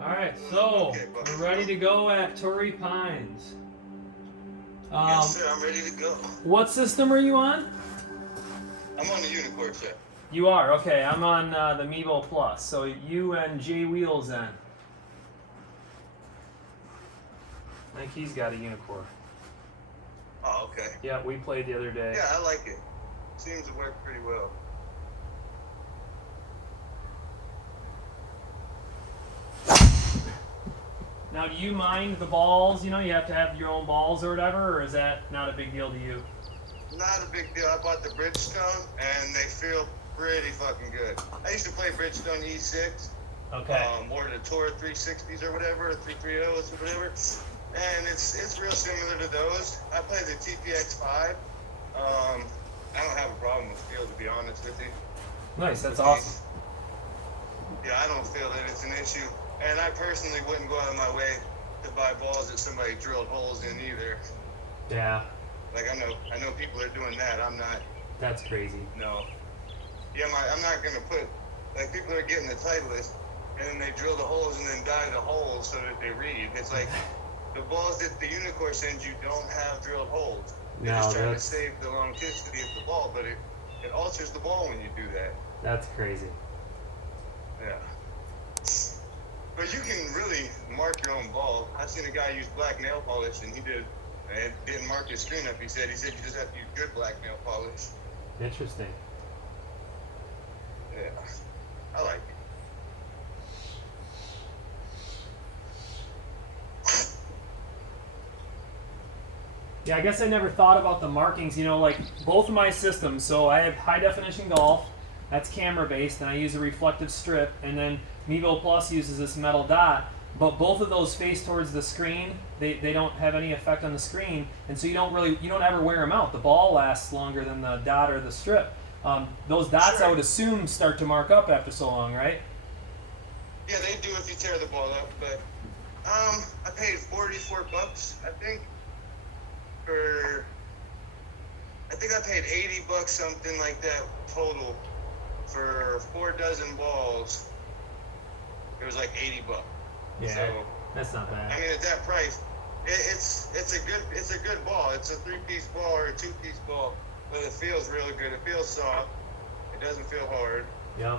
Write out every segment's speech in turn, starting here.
Alright, so we're ready to go at Torrey Pines. Yes, sir, I'm ready to go. What system are you on? I'm on the UNEEKOR chip. You are? Okay, I'm on the Mevo Plus. So you and Jay Wheels then. I think he's got a UNEEKOR. Oh, okay. Yeah, we played the other day. Yeah, I like it. Seems to work pretty well. Now, do you mind the balls? You know, you have to have your own balls or whatever, or is that not a big deal to you? Not a big deal. I bought the Bridgestone, and they feel pretty fucking good. I used to play Bridgestone E6. Okay. Or the Torrey 360s or whatever, or 330s or whatever. And it's real similar to those. I play the TPX5. I don't have a problem with feel, to be honest with you. Nice, that's awesome. Yeah, I don't feel that it's an issue. And I personally wouldn't go out of my way to buy balls that somebody drilled holes in either. Yeah. Like I know people are doing that. I'm not. That's crazy. No. Yeah, I'm not gonna put, like, people are getting the Titleist and then they drill the holes and then dye the holes so that they read. It's like the balls that the UNEEKOR sends you don't have drilled holes. They're just trying to save the longevity of the ball, but it alters the ball when you do that. That's crazy. Yeah. But you can really mark your own ball. I've seen a guy use black nail polish, and he didn't mark his screen up. He said you just have to use good black nail polish. Interesting. Yeah, I like it. Yeah, I guess I never thought about the markings. You know, like both of my systems. So I have high definition golf. That's camera based, and I use a reflective strip, and then Mevo Plus uses this metal dot. But both of those face towards the screen. They don't have any effect on the screen, and so you don't ever wear them out. The ball lasts longer than the dot or the strip. Those dots, Sure. I would assume, start to mark up after so long, right? Yeah, they do if you tear the ball up. But I paid $44, I think. I think I paid $80, something like that total, for 4 dozen balls. It was like $80. Yeah, so, that's not bad. I mean, at that price, it's a good ball. It's a 3-piece ball or a 2-piece ball, but it feels really good. It feels soft. It doesn't feel hard. Yeah.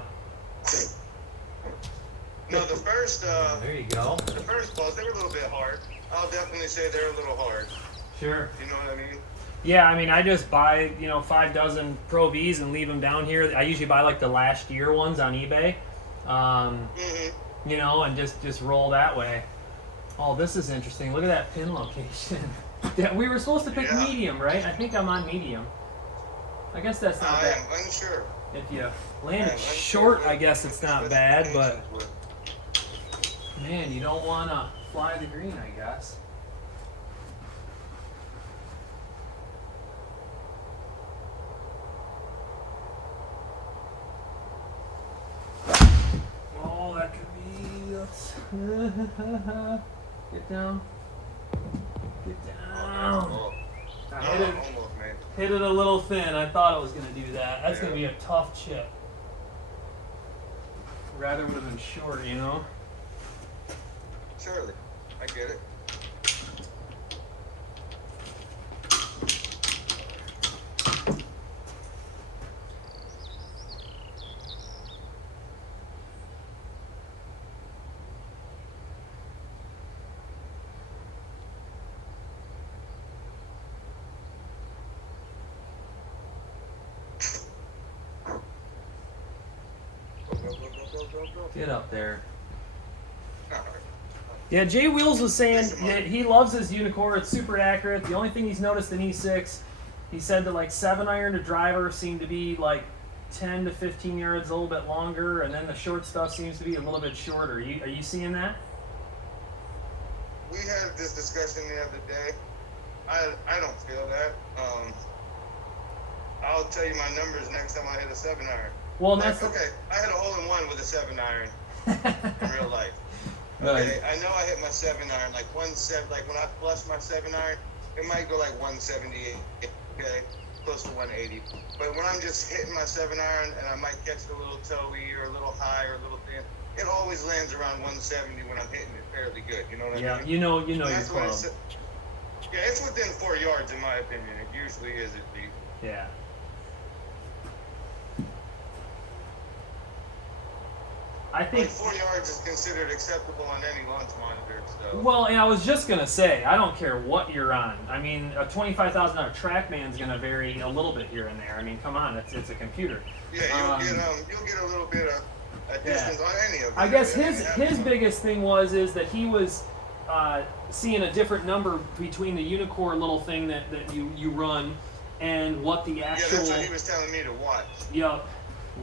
No, the first There you go. the first balls, they were a little bit hard. I'll definitely say they're a little hard. Sure. You know what I mean? Yeah, I mean, I just buy 5 dozen Pro Vs and leave them down here. I usually buy like the last year ones on eBay. You know, and just roll that way. Oh, this is interesting. Look at that pin location. Yeah, we were supposed to pick medium, right? I think I'm on medium. I guess that's not bad. I am unsure. If you land it short, I guess it's not bad, but man, you don't want to fly the green, I guess. Oh, that could be. Let's get down. Get down. Hit it a little thin. I thought it was going to do that. That's going to be a tough chip. Rather would have been short, you know? Surely. I get it. Get up there. Yeah, Jay Wheels was saying that he loves his UNEEKOR. It's super accurate. The only thing he's noticed in E6, he said that like 7-iron to driver seemed to be like 10 to 15 yards a little bit longer, and then the short stuff seems to be a little bit shorter. Are you seeing that? We had this discussion the other day. I don't feel that. I'll tell you my numbers next time I hit a 7-iron. Well, like, that's okay. I hit a hole-in-one with a 7-iron in real life. Right. Okay, I know I hit my 7-iron like when I flush my 7-iron, it might go like 178. Okay, close to 180. But when I'm just hitting my 7-iron and I might catch it a little toey or a little high or a little thin, it always lands around 170 when I'm hitting it fairly good. You know what I Yeah, mean? you know And your that's what I club. said. Yeah, it's within 4 yards in my opinion. It usually is at least. Yeah. I Like think. 4 yards is considered acceptable on any launch monitor. So. Well, and I was just gonna say, I don't care what you're on. I mean, a $25,000 TrackMan's gonna vary a little bit here and there. I mean, come on, it's a computer. Yeah, you'll get a little bit of a distance on any of them. I guess his biggest thing is that he was seeing a different number between the UNEEKOR little thing that you run and what the actual. Yeah, that's what he was telling me to watch. Yep.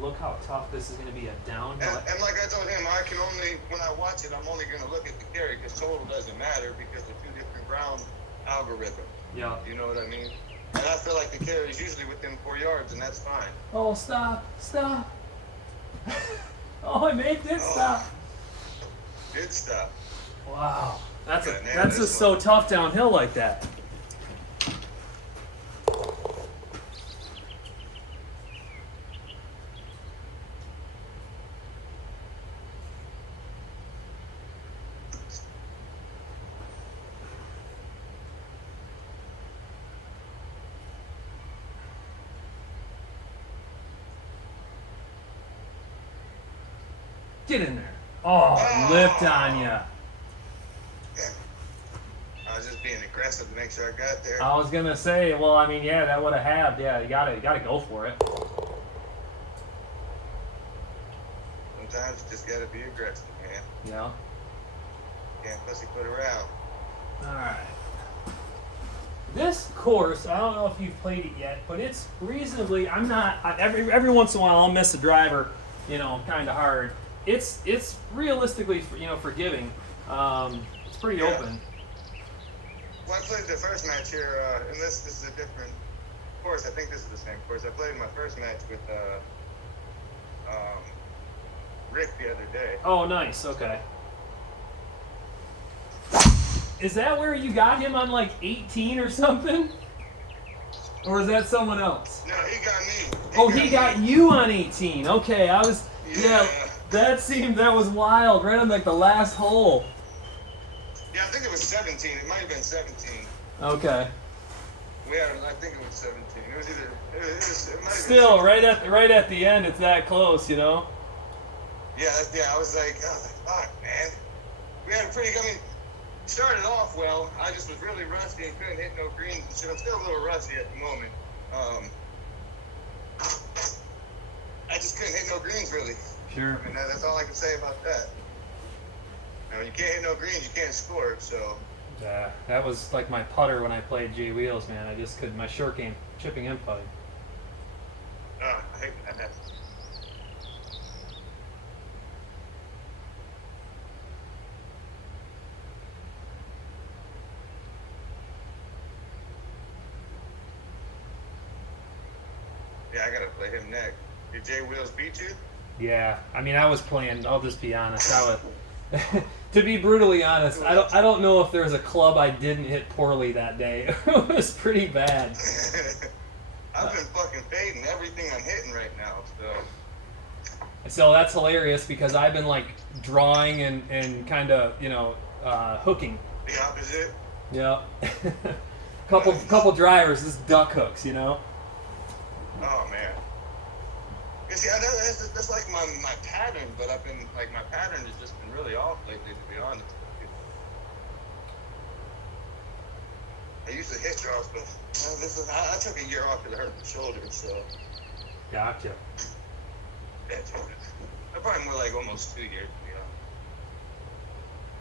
Look how tough this is going to be a downhill. And like I told him, when I watch it, I'm only going to look at the carry because total doesn't matter because they're two different ground algorithms. Yeah. You know what I mean? And I feel like the carry is usually within 4 yards, and that's fine. Oh, stop. Oh, I made this stop. Good stuff. Wow. That's Yeah, just so tough downhill like that. Get in there. Oh, lift on ya. I was just being aggressive to make sure I got there. I was gonna say, well, I mean, yeah, that would have halved. Yeah, you gotta go for it. Sometimes you just gotta be aggressive, man. Yeah. Can't pussyfoot around. All right. This course, I don't know if you've played it yet, but it's reasonably. Every once in a while I'll miss a driver, kind of hard. It's realistically, forgiving. It's pretty open. Well, I played the first match here, and this is a different course. I think this is the same course. I played my first match with Rick the other day. Oh, nice. Okay. Is that where you got him on like 18 or something? Or is that someone else? No, he got me. He got you on 18. Okay, I was. Yeah. That was wild. Right on like the last hole. Yeah, I think it was 17. It might have been 17. Okay. I think it was 17. It was either. It might have Still, been 17. right at the end, it's that close, Yeah, I was like, fuck, man. We had a pretty. Started off well. I just was really rusty and couldn't hit no greens and shit. I'm still a little rusty at the moment. I just couldn't hit no greens really. Sure. I mean, that's all I can say about that. When you can't hit no greens, you can't score. So. Yeah, that was like my putter when I played J Wheels, man. I just couldn't. My short game, chipping and putting. I hate that. Yeah, I gotta play him next. Did J Wheels beat you? Yeah, I mean, I was playing. I'll just be honest. To be brutally honest, I don't know if there's a club I didn't hit poorly that day. It was pretty bad. I've been fucking fading everything I'm hitting right now, So that's hilarious because I've been like drawing and kind of hooking. The opposite. Yeah. couple drivers, just duck hooks, Oh man. You see, that's like my pattern, but I've been like my pattern has just been really off lately, to be honest with you. I used to hit draws, but I took a year off because I hurt my shoulder, so. Gotcha. That's what it is. I'm probably more like almost 2 years,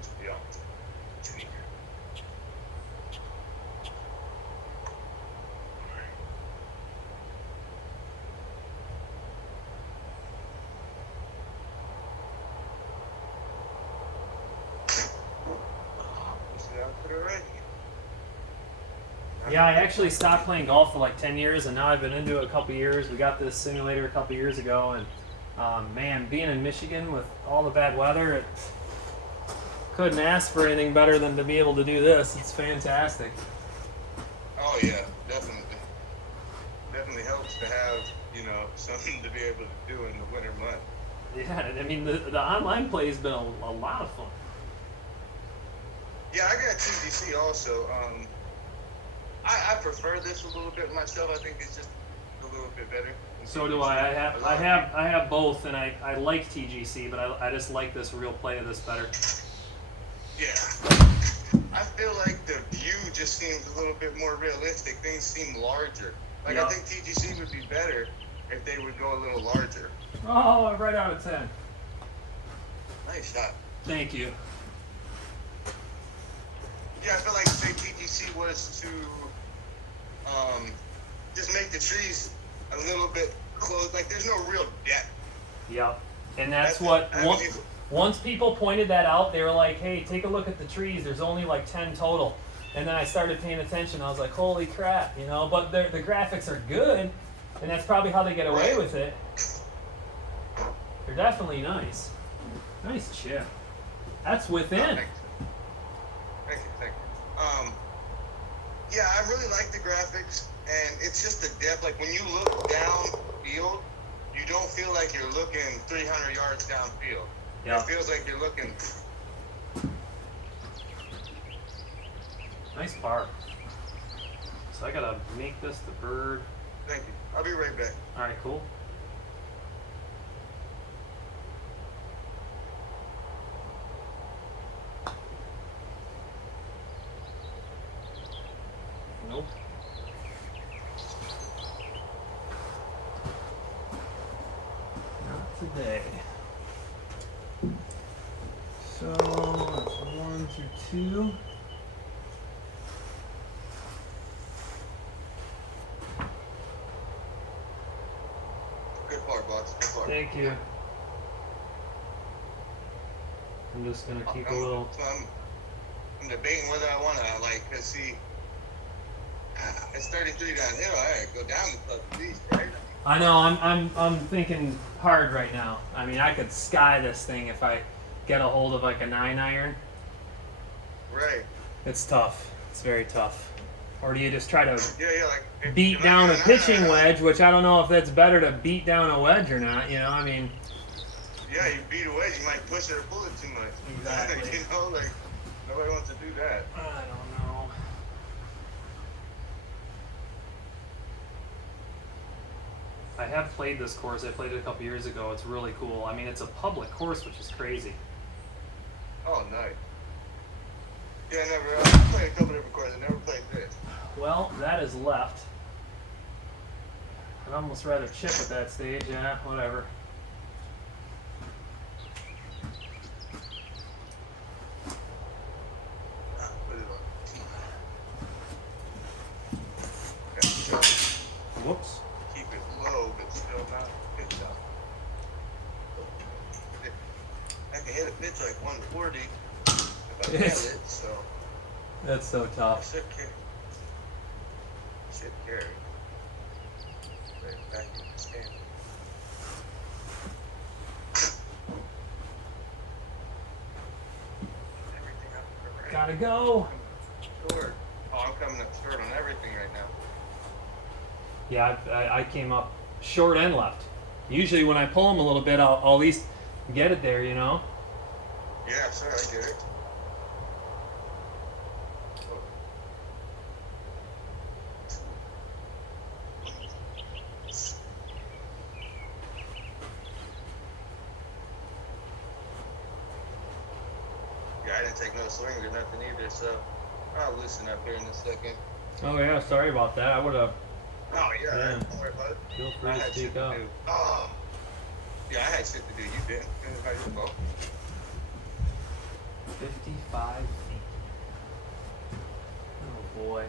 to be honest. 2 years. Yeah, I actually stopped playing golf for like 10 years, and now I've been into it a couple years. We got this simulator a couple years ago, and man, being in Michigan with all the bad weather, it couldn't ask for anything better than to be able to do this. It's fantastic. Oh yeah, definitely. Definitely helps to have, something to be able to do in the winter months. Yeah, I mean the online play has been a lot of fun. Yeah, I got TGC also. I prefer this a little bit myself. I think it's just a little bit better. So do I. I have both, and I like TGC, but I just like this real play of this better. Yeah. I feel like the view just seems a little bit more realistic. Things seem larger. Like, I think TGC would be better if they would go a little larger. Oh, right out of 10. Nice shot. Thank you. Yeah, I feel like say TGC was to just make the trees a little bit close. Like, there's no real depth. Yep. And that's what once people pointed that out, they were like, "Hey, take a look at the trees. There's only like 10 total." And then I started paying attention. I was like, "Holy crap!" You know. But the graphics are good, and that's probably how they get away with it. They're definitely nice. Nice chip. That's within. Thank you. Yeah, I really like the graphics, and it's just the depth. Like, when you look downfield, you don't feel like you're looking 300 yards downfield. Yeah. It feels like you're looking. Nice bar. So I gotta make this the bird. Thank you. I'll be right back. All right, cool. Nope. Not today. So that's 1 through 2. Good part, boss. Good part. Thank you. I'm just gonna keep a little. So I'm debating whether I want to, like, cause see, it's 33 downhill. I gotta go down the club at least, right? I know. I'm thinking hard right now. I mean, I could sky this thing if I get a hold of like a 9-iron. Right. It's tough. It's very tough. Or do you just try to like beat down a pitching wedge, which I don't know if that's better to beat down a wedge or not. You know, I mean. Yeah, you beat a wedge, you might push it or pull it too much. Exactly. You know, like, nobody wants to do that. I don't know. I have played this course. I played it a couple years ago. It's really cool. I mean, it's a public course, which is crazy. Oh, nice. Yeah, I played a couple different courses. I never played this. Well, that is left. I'd almost rather chip at that stage. Yeah, whatever. Whoops. Keep it low, but still not pitch up. I can hit a pitch like 140 if I nail it, so. That's so tough. Should carry. Right back in the stand. Everything up for right. Gotta go. Short. Oh, I'm coming up short on everything right now. Yeah, I came up short and left. Usually when I pull them a little bit, I'll at least get it there, you know? Yeah, sure, I get it. Yeah, I didn't take no swings or nothing either, so I'll loosen up here in a second. Oh yeah, sorry about that. I would have. Oh, yeah. Yeah. Don't worry about it. Feel free I to had speak shit to up. do. Oh. Yeah, I had shit to do. You didn't. It was not your fault. 55 feet. Oh boy.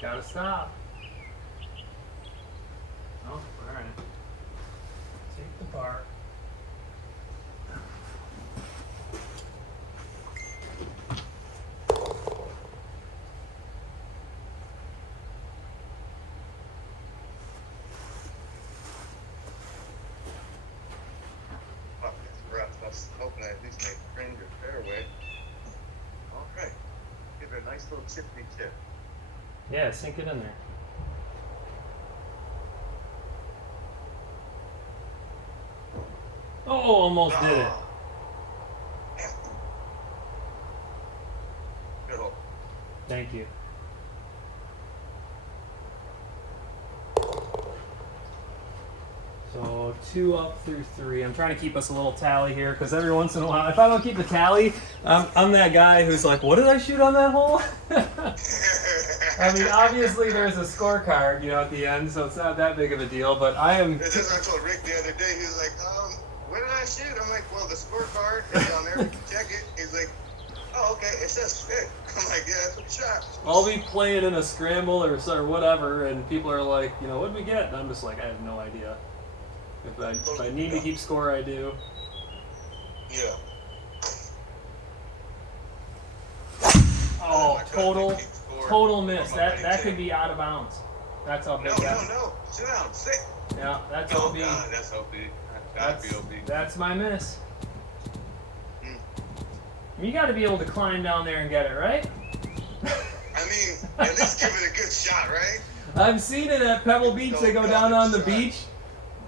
Gotta stop. Oh, alright. Take the bar. was hoping I at least make fringe or fairway. All right. Give it a nice little chippy chip. Yeah, sink it in there. Oh, almost did it. Yeah. Good hole. Thank you. So 2 up through 3. I'm trying to keep us a little tally here because every once in a while, if I don't keep the tally, I'm that guy who's like, what did I shoot on that hole? I mean, obviously there's a scorecard, at the end, so it's not that big of a deal, but I am... It's just I told Rick the other day, he was like, what did I shoot? I'm like, well, the scorecard is on there, you can check it. He's like, oh, okay, it says fit. I'm like, yeah, that's what you shot. I'll be playing in a scramble or whatever, and people are like, what did we get? And I'm just like, I have no idea. If I need to keep score, I do. Yeah. Oh, total miss. That could be out of bounds. That's how big that is. No. Sit down. Sit. Yeah, that's Oh, OB. God, that's OB. That'd be OB. That's my miss. Mm. You got to be able to climb down there and get it, right? I mean, at least give it a good shot, right? I've seen it at Pebble Beach. They go down on the beach.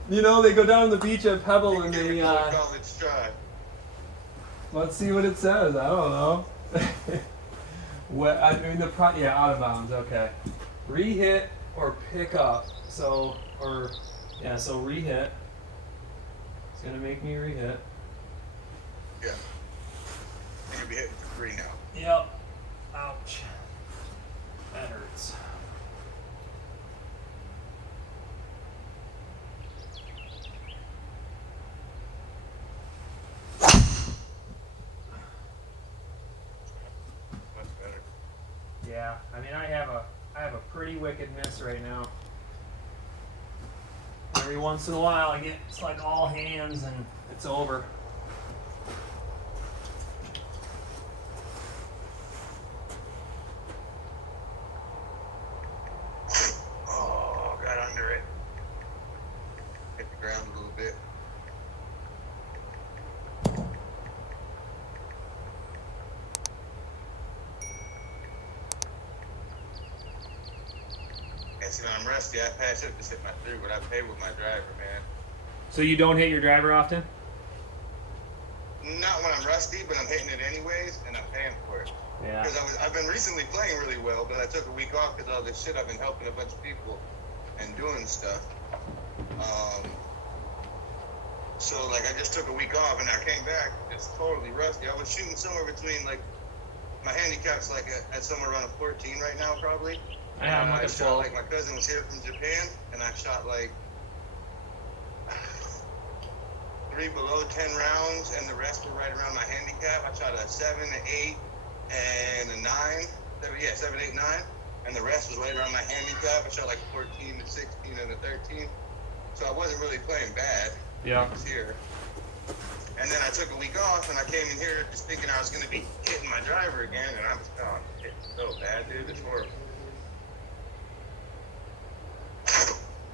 They go down on the beach at Pebble and they. College try. Let's see what it says. I don't know. Out of bounds. Okay. Re-hit or pick up. So re-hit. It's gonna make me re-hit. Yeah. You're gonna be hitting for 3 now. Yep. Ouch. That hurts. Yeah, I mean, I have a pretty wicked miss right now. Every once in a while, it's like all hands and it's over. Oh, got under it. Hit the ground a little bit. See, when I'm rusty, I pass it to hit my 3, but I pay with my driver, man. So you don't hit your driver often? Not when I'm rusty, but I'm hitting it anyways, and I'm paying for it. Yeah. Because I've been recently playing really well, but I took a week off because all this shit. I've been helping a bunch of people and doing stuff. So I just took a week off and I came back. It's totally rusty. I was shooting somewhere between my handicap's at somewhere around a 14 right now, probably. Yeah, I'm I shot my cousin was here from Japan, and I shot 3 below 10 rounds, and the rest were right around my handicap. I shot a 7, an 8, and a 9. 7, 8, 9, and the rest was right around my handicap. I shot 14 to 16 and a 13, so I wasn't really playing bad. Yeah. I was here, and then I took a week off, and I came in here just thinking I was going to be hitting my driver again, and I'm hitting so bad, dude. It's horrible.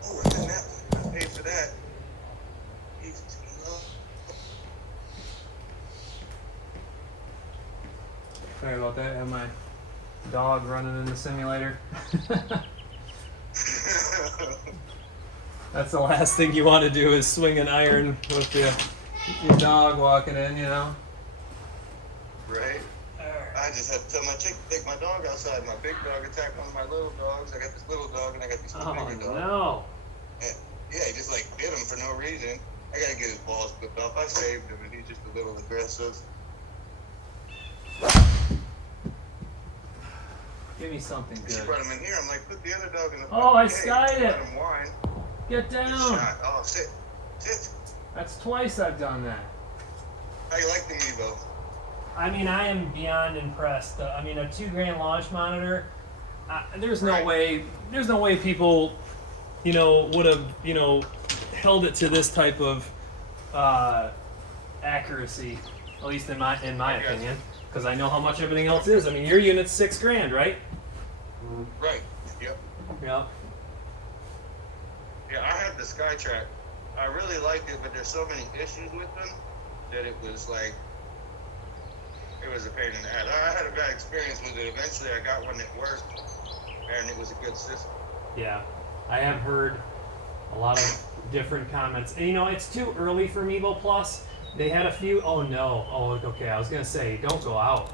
Oh, and then I paid for that. Jesus, Sorry about that. I have my dog running in the simulator. That's the last thing you want to do is swing an iron with your dog walking in, Right. I just had to tell my chick to take my dog outside. My big dog attacked one of my little dogs. I got this little dog and I got this bigger dog. Oh, no. Yeah, he just bit him for no reason. I gotta get his balls clipped off. I saved him and he's just a little aggressive. Give me something She good. brought him in here. I'm like, put the other dog in the Oh, I cage. skied it. Let him whine. Get Good down. shot. Oh, sit. That's twice I've done that. How you like the Mevo? I mean, I am beyond impressed. A $2,000 launch monitor. There's no way people, would have, held it to this type of accuracy. At least in my opinion, because I know how much everything else is. I mean, your unit's $6,000, right? Right. Yep. Yep. Yeah, I had the SkyTrack. I really liked it, but there's so many issues with them. that it was like, it was a pain in the ass. I had a bad experience with it. Eventually I got one that worked, and it was a good system. Yeah, I have heard a lot of different comments. And, you know, it's too early for Mevo Plus. They had a few. Oh no. Oh, okay. I was gonna say, don't go out.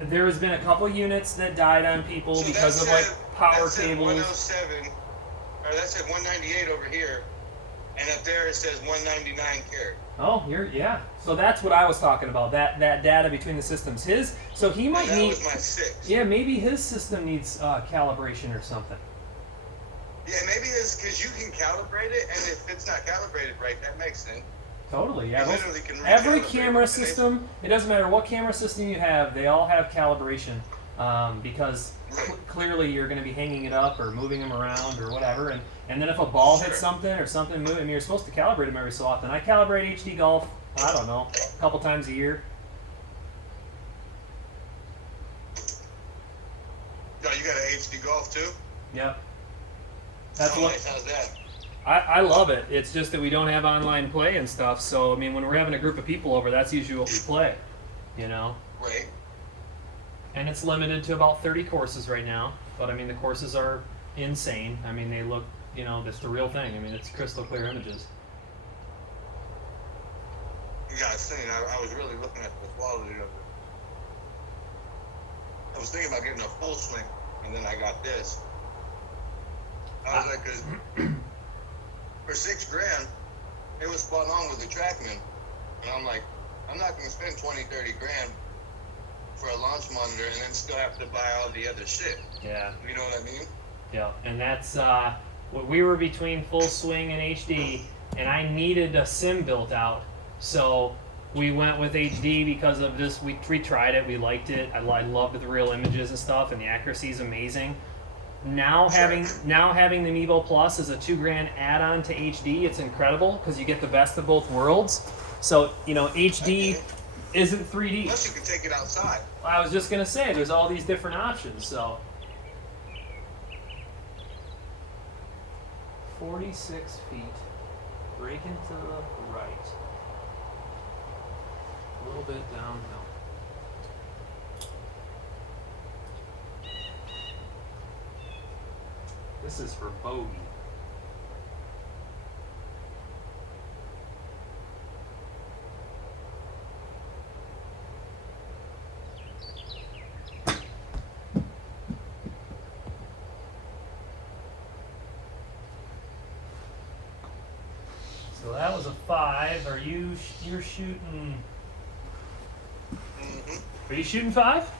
There has been a couple units that died on people So because of that like said- power that said cables. 107, or that said 198 over here, and up there it says 199 carat. Oh, yeah. So that's what I was talking about. That data between the systems. So he might And that need. was my 6. Yeah, maybe his system needs calibration or something. Yeah, maybe it's because you can calibrate it, and if it's not calibrated right, that makes sense. Totally, yeah. You literally can Every recalibrate camera it, and system, it doesn't matter what camera system you have, they all have calibration because clearly you're going to be hanging it up or moving them around or whatever. And then if a ball hits something or something moves, I mean, you're supposed to calibrate them every so often. I calibrate HD Golf, I don't know, a couple times a year. Oh, you got an HD Golf too? Yep. That's How what. nice. How's that? I love it. It's just that we don't have online play and stuff. So, I mean, when we're having a group of people over, that's usually what we play, you know? Right. And it's limited to about 30 courses right now. But, I mean, the courses are insane. I mean, they look, you know, it's the real thing. I mean, it's crystal clear images. Yeah, I was saying, I was really looking at the quality of it. I was thinking about getting a full swing, and then I got this. I was like, 'cause for $6,000, it was spot on with the TrackMan. And I'm like, I'm not going to spend 20, 30 grand for a launch monitor and then still have to buy all the other shit. Yeah. You know what I mean? Yeah. And that's what we were between full swing and HD, and I needed a sim built out. So we went with HD because of this. We tried it. We liked it. I loved the real images and stuff, and the accuracy is amazing. Now having the Mevo Plus as a $2,000 add-on to HD, it's incredible because you get the best of both worlds. So, you know, HD isn't 3D. Plus you can take it outside. I was just gonna say, there's all these different options. So, 46 feet, break into the right, a little bit downhill. This is for bogey. So that was a 5. You're shooting? Are you shooting 5?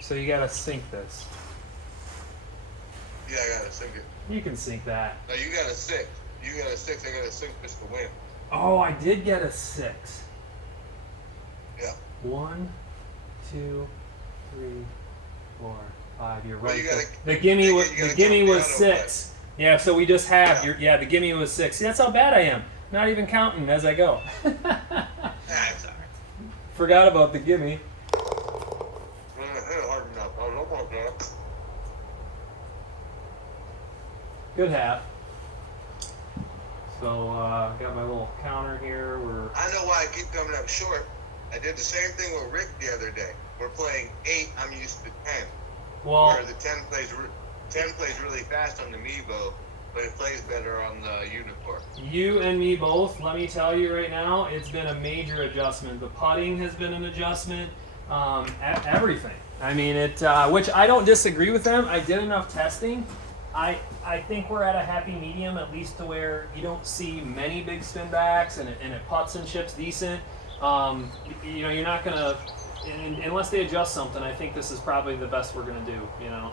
So you gotta sync this. Yeah, I gotta sync it. You can sync that. No, you got a 6. You got a 6, I got a sync just to win. Oh, I did get a 6. Yeah. 1, 2, 3, 4, 5. You're Well, right. you gotta- the gimme you was gotta the gimme count the was auto 6. Yeah, so we just have the gimme was 6. See, that's how bad I am. Not even counting as I go. That's alright. Forgot about the gimme. Hard enough. I don't want that. Good half. So got my little counter here. I know why I keep coming up short. I did the same thing with Rick the other day. We're playing 8. I'm used to 10. Well, Where the 10 plays really fast on the Mevo, but it plays better on the UNEEKOR. you and me both. Let me tell you right now, it's been a major adjustment. The putting has been an adjustment. Everything. I mean, which I don't disagree with them. I did enough testing. I think we're at a happy medium, at least to where you don't see many big spin backs, and it putts and chips decent. You know, you're not gonna, unless they adjust something. I think this is probably the best we're gonna do. You know.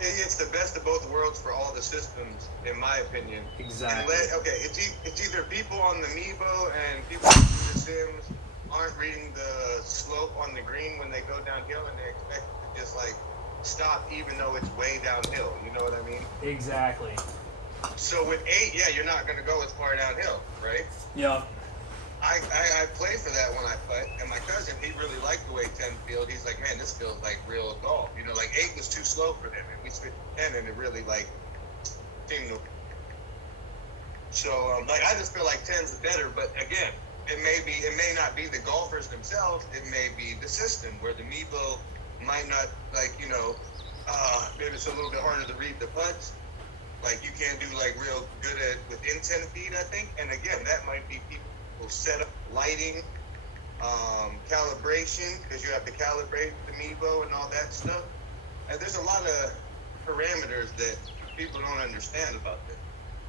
It's the best of both worlds for all the systems, in my opinion. Exactly. It's either people on the Mevo and people on the Sims aren't reading the slope on the green when they go downhill, and they expect it to just like stop even though it's way downhill. You know what I mean? Exactly. So with 8, yeah, you're not gonna go as far downhill, right? Yep. I play for that when I putt, and my cousin, he really liked the way 10 feels. He's like, man, this feels like real golf. You know, like 8 was too slow for them, and we switched to 10, and it really like seemed to So like I just feel like 10's better, but again, it may not be the golfers themselves. It may be the system where the Mevo might not like maybe it's a little bit harder to read the putts. Like you can't do like real good at within 10 feet, I think. And again, that might be people set up lighting, calibration, because you have to calibrate the Mevo and all that stuff. And there's a lot of parameters that people don't understand about this.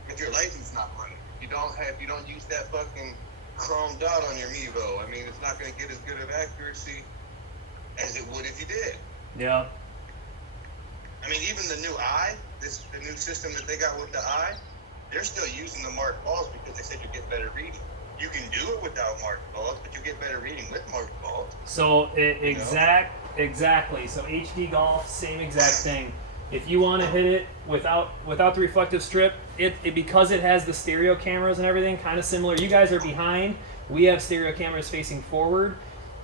If your lighting's not running, if you don't use that fucking chrome dot on your Mevo, I mean, it's not going to get as good of accuracy as it would if you did. Yeah. I mean, even the new eye, the new system that they got with the eye, they're still using the marked balls because they said you get better reading. You can do it without marked balls, but you get better reading with marked balls. So exactly. So HD golf, same exact thing. If you want to hit it without the reflective strip, it because it has the stereo cameras and everything, kind of similar. You guys are behind. We have stereo cameras facing forward.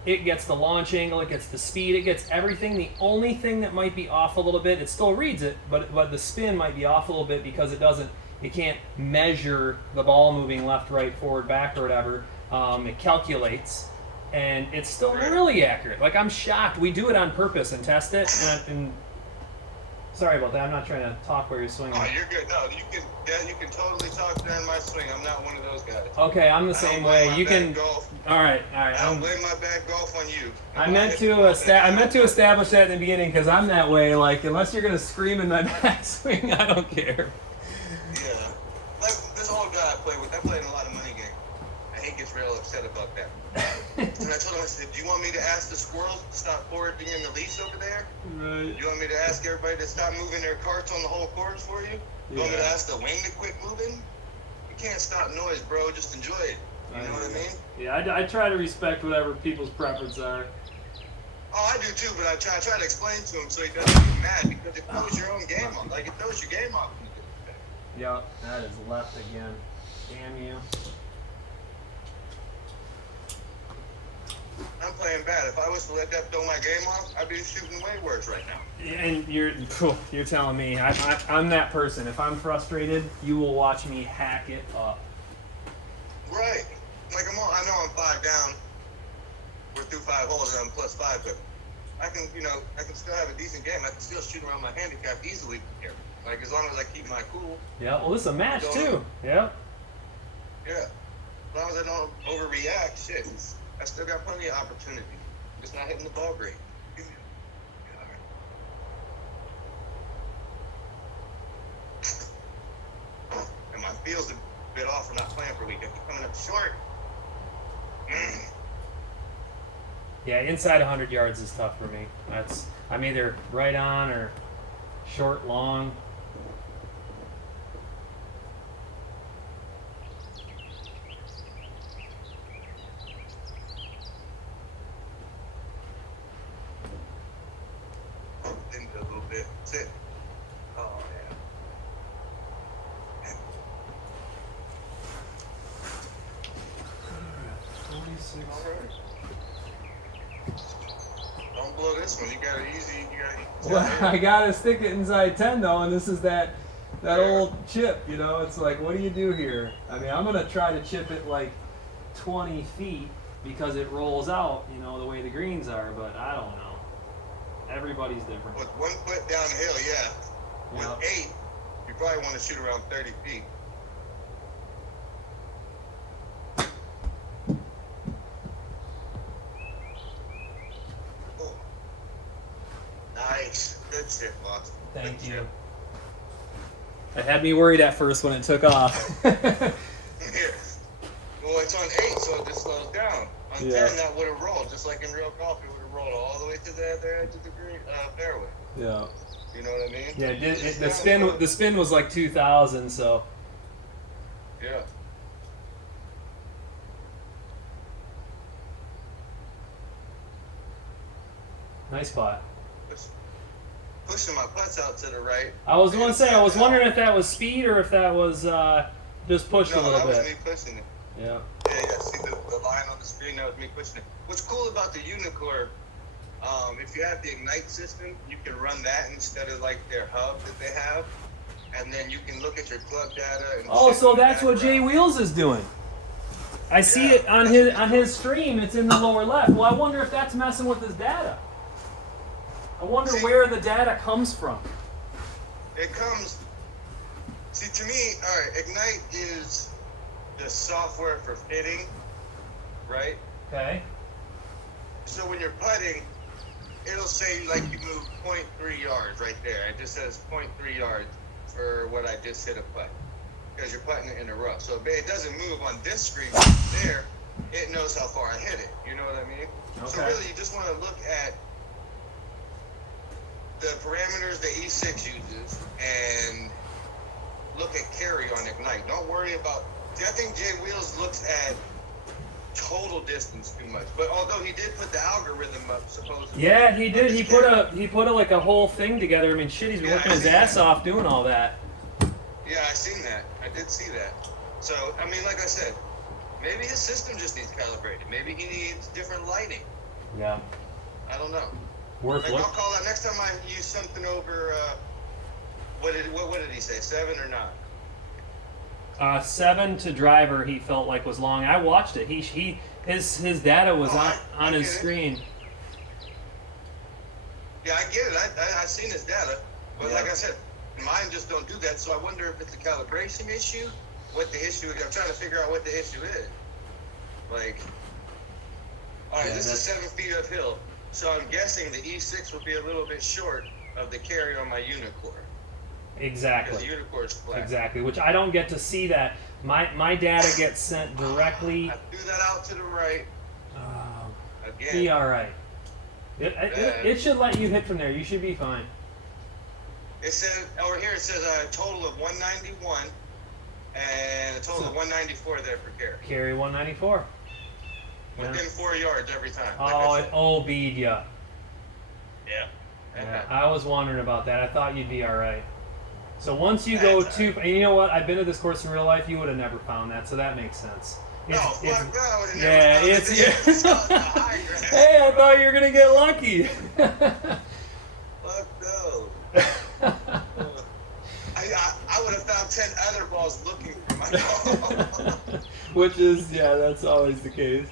It gets the launch angle, it gets the speed, it gets everything. The only thing that might be off a little bit, it still reads it, but the spin might be off a little bit because it can't measure the ball moving left, right, forward, back, or whatever. It calculates, and it's still really accurate. Like, I'm shocked. We do it on purpose and test it, and sorry about that. I'm not trying to talk while you're swinging. Oh, you're good. No, you can totally talk during my swing. I'm not one of those guys. Okay, I'm the same way. You can. Golf. All right. I don't blame my bad golf on you. I meant to establish that in the beginning because I'm that way. Like, unless you're gonna scream in my backswing, I don't care. Yeah. Like this old guy I play with, I played in a lot of money games, and he gets real upset about that. And I told him, I said, do you want me to ask the squirrels to stop forwarding the leash over there? Right. You want me to ask everybody to stop moving their carts on the whole course for you? You want me to ask the wing to quit moving? You can't stop noise, bro. Just enjoy it. You know what I mean? Yeah, I try to respect whatever people's preferences are. Oh, I do too, but I try to explain to him so he doesn't get mad because it throws your own game off. Like, it throws your game off. Yep, that is left again. Damn you. I'm playing bad. If I was to let that throw my game off, I'd be shooting way worse right now. And you're telling me I'm that person. If I'm frustrated, you will watch me hack it up. Right. Like I know I'm 5 down. We're through 5 holes and I'm +5, but I can still have a decent game. I can still shoot around my handicap easily from here. Like as long as I keep my cool. Yeah. Well, this is a match too. Yeah. Yeah. As long as I don't overreact, shit. I still got plenty of opportunity. Just not hitting the ball great. And my feel's a bit off for not playing for a week. If you're coming up short. Yeah, inside 100 yards is tough for me. I'm either right on or short, long. Into a little bit. That's it. Oh, yeah. 46. Don't blow this one. You got it easy. Well, I gotta stick it inside 10 though, and this is that old chip. You know, it's like, what do you do here? I mean, I'm gonna try to chip it like 20 feet because it rolls out. You know, the way the greens are, but I don't know. Everybody's different. With 1 foot downhill, yeah. With 8, you probably want to shoot around 30 feet. Oh. Nice. Good shit, boss. Thank you. It had me worried at first when it took off. Yeah. Well, it's on 8, so it just slows down. On 10, that would have rolled, just like in real golf, it would have rolled all the way to the other edge of the green, fairway. Yeah. You know what I mean? Yeah, the spin was like 2,000, so. Yeah. Nice spot. Pushing my putts out to the right. I was going to say, I was wondering if that was speed or if that was just pushed a little bit. No, that was me pushing it. Yeah. Yeah, see the line on the screen, that was me pushing it. What's cool about the UNEEKOR, if you have the Ignite system, you can run that instead of like their hub that they have. and then you can look at your club data. And Oh, shit so in the that's what Jay background. Wheels is doing. I see Yeah. it on his stream. It's in the lower left. Well, I wonder if that's messing with his data. I wonder See, where the data comes from. It comes. See, to me, all right, Ignite is the software for fitting, right? Okay. So when you're putting, it'll say like you move 0.3 yards right there. It just says 0.3 yards for what I just hit a putt, because you're putting it in a rough. So it doesn't move on this screen there. It knows how far I hit it. You know what I mean? So Okay. really, you just want to look at the parameters that E6 uses and look at carry on Ignite. Don't worry about. See, I think Jay Wheels looks at total distance too much. But although he did put the algorithm up, supposedly. Yeah, he did. He put a like a whole thing together. I mean, shit, he's been Yeah, working I his see ass that. off doing all that. Yeah, I seen that. I did see that. So I mean, like I said, maybe his system just needs calibrated. Maybe he needs different lighting. Yeah. I don't know. Worth Like, I'll look. call that next time I use something over. What did he say? 7 or 9? 7 to driver. He felt like was long. I watched it. His data was Oh, on I his get it. screen. Yeah, I get it. I seen his data, but Yeah. like I said, mine just don't do that. So I wonder if it's a calibration issue. What the issue is? I'm trying to figure out what the issue is. Like, all right, Yeah, this is that's- 7 feet uphill, so I'm guessing the E6 will be a little bit short of the carry on my UNEEKOR, because Exactly. the UNEEKOR is flat. Exactly. Which I don't get to see that. My data gets sent directly. I threw that out to the right again. Be all right. It should let you hit from there. You should be fine. It says over here. It says a total of 191 and a total of 194 there for carry. Carry 194. Yeah. Within 4 yards every time. Like Oh, I it said. OB'd ya. Yeah. Yeah, I was wondering about that. I thought you'd be all right. So once you go That's too, and you know what? I've been to this course in real life. You would have never found that, so that makes sense. No, fuck no. I would've Yeah, never found it's it. yeah. It's on the high grass. Hey, I thought you were gonna get lucky. Fuck no. I would have found 10 other balls looking for my ball. Which is, yeah, that's always the case.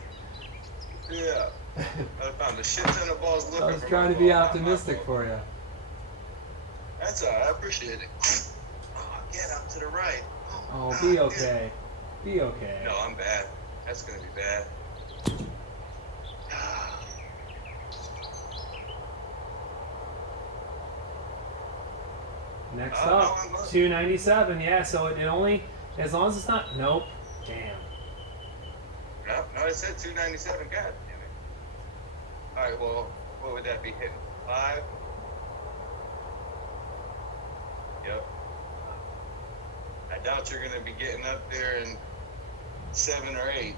Yeah. I would have found a shit ton of balls looking for I my was ball. trying to be not my optimistic ball. for you. That's all right. I appreciate it. Oh, get up to the right. Oh, be okay. Be okay. No, I'm bad. That's going to be bad. Next Oh, no, up, I'm not. 297. Yeah, so it only, as long as it's not, nope. Damn. No, it said 297. God damn it. All right, well, what would that be hitting? 5? Yep. I doubt you're going to be getting up there in 7 or 8.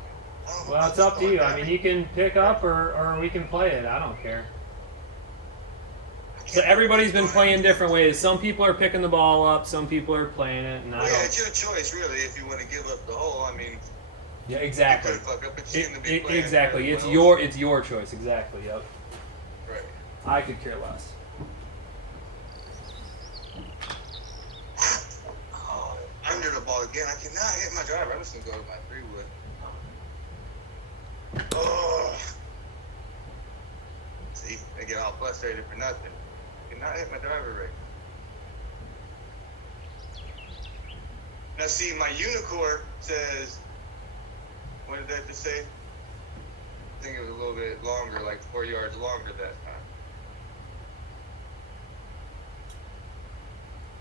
Oh, Well, it's up to you. I mean, you can pick up or we can play it. I don't care. So everybody's been playing different ways. Some people are picking the ball up. Some people are playing it, and I Well, yeah, don't. it's your choice, really, if you want to give up the hole. I mean, Yeah, you exactly. could fuck up, but you seem to be playing Exactly. very It's well. your choice. Exactly. Yep. Right. I could care less. Oh, under the ball again. I cannot hit my driver. I'm just going to go to my 3-wood. Oh. See, I get all frustrated for nothing. Cannot hit my driver right. Now, see, my UNEEKOR says, what did that just say? I think it was a little bit longer, like 4 yards longer that time.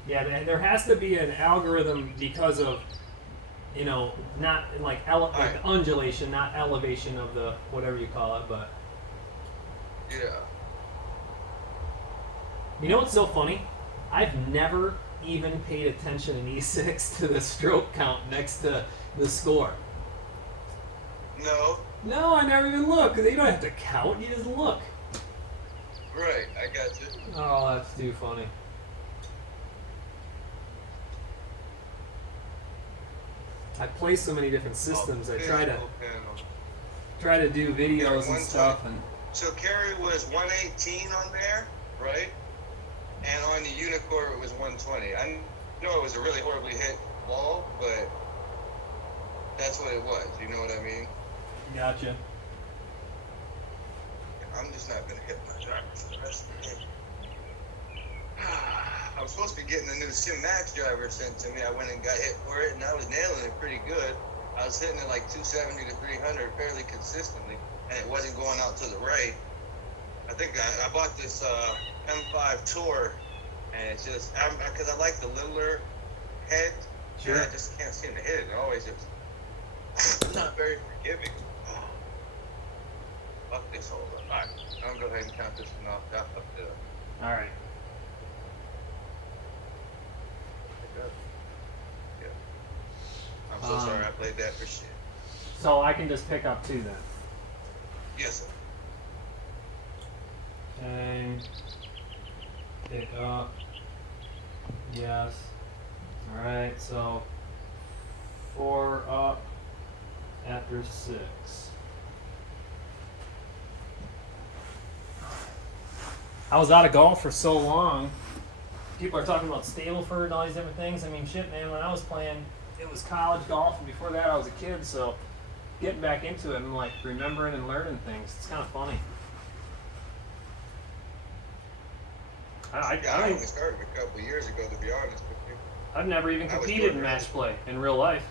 Yeah, and there has to be an algorithm because of, you know, not like like the undulation, not elevation of the whatever you call it, but. Yeah. You know what's so funny? I've never even paid attention in E6 to the stroke count next to the score. No. No, I never even look. You don't have to count. You just look. Right, I got you. Oh, that's too funny. I play so many different systems. I try to do videos and stuff, and So carry was 118 on there, right? And on the UNEEKOR it was 120. No, it was a really horribly hit ball, but that's what it was. You know what I mean? Gotcha. I'm just not gonna hit my driver for the rest of the day. I was supposed to be getting a new Sim Max driver sent to me. I went and got hit for it, and I was nailing it pretty good. I was hitting it like 270 to 300 fairly consistently, and it wasn't going out to the right. I think I bought this M5 Tour, and it's just because I like the littler head. Sure. And I just can't seem to hit it. It always just not very forgiving. Fuck this hole up. All right, I'm gonna go ahead and count this one off. Up to. All right. Yeah. I'm so sorry I played that for shit. So I can just pick up 2 then. Yes, sir. Okay. Pick up. Yes. All right. So 4 up after 6. I was out of golf for so long. People are talking about Stableford and all these different things. I mean, shit, man, when I was playing, it was college golf, and before that I was a kid, so getting back into it and like remembering and learning things, it's kind of funny. I only started a couple of years ago, to be honest with you. I've never even competed in match play in real life.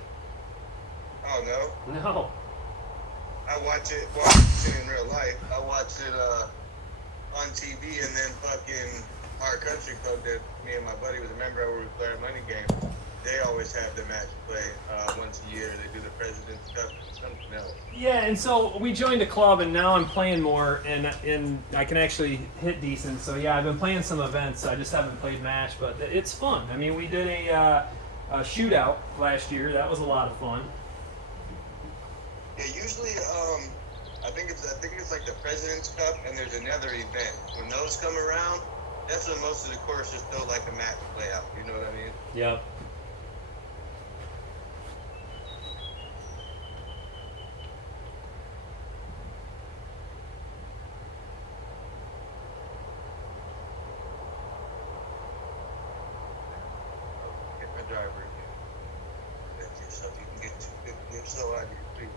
Oh, no? No. I watch it in real life. I watch it on TV, and then fucking our country club that me and my buddy was a member of, where we play our money game. They always have the match play once a year. They do the President's Cup and something else. Yeah, and so we joined a club, and now I'm playing more, and I can actually hit decent. So yeah, I've been playing some events. I just haven't played match, but it's fun. I mean, we did a shootout last year. That was a lot of fun. Yeah, usually I think it's like the President's Cup, and there's another event. When those come around, that's when most of the courses throw like a match play out. You know what I mean? Yep. Get my driver again. That's yourself. You can get 250 or so out of your 3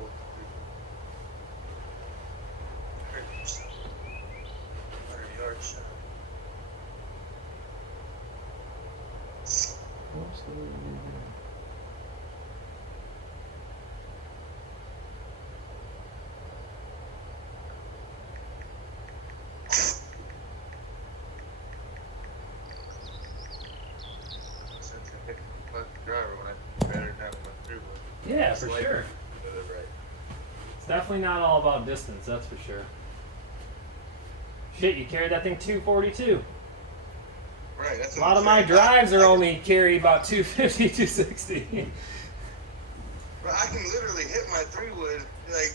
wood. Hurt yourself. 100-yard shot. Whoops, what did we do here? Since I hit my driver when I better have my 3 wood. Yeah, for sure. Right. It's definitely not all about distance, that's for sure. Shit, you carried that thing 242. Right, that's A what lot I'm of my saying. drives are only carry about 250, 260. Bro, I can literally hit my 3 wood like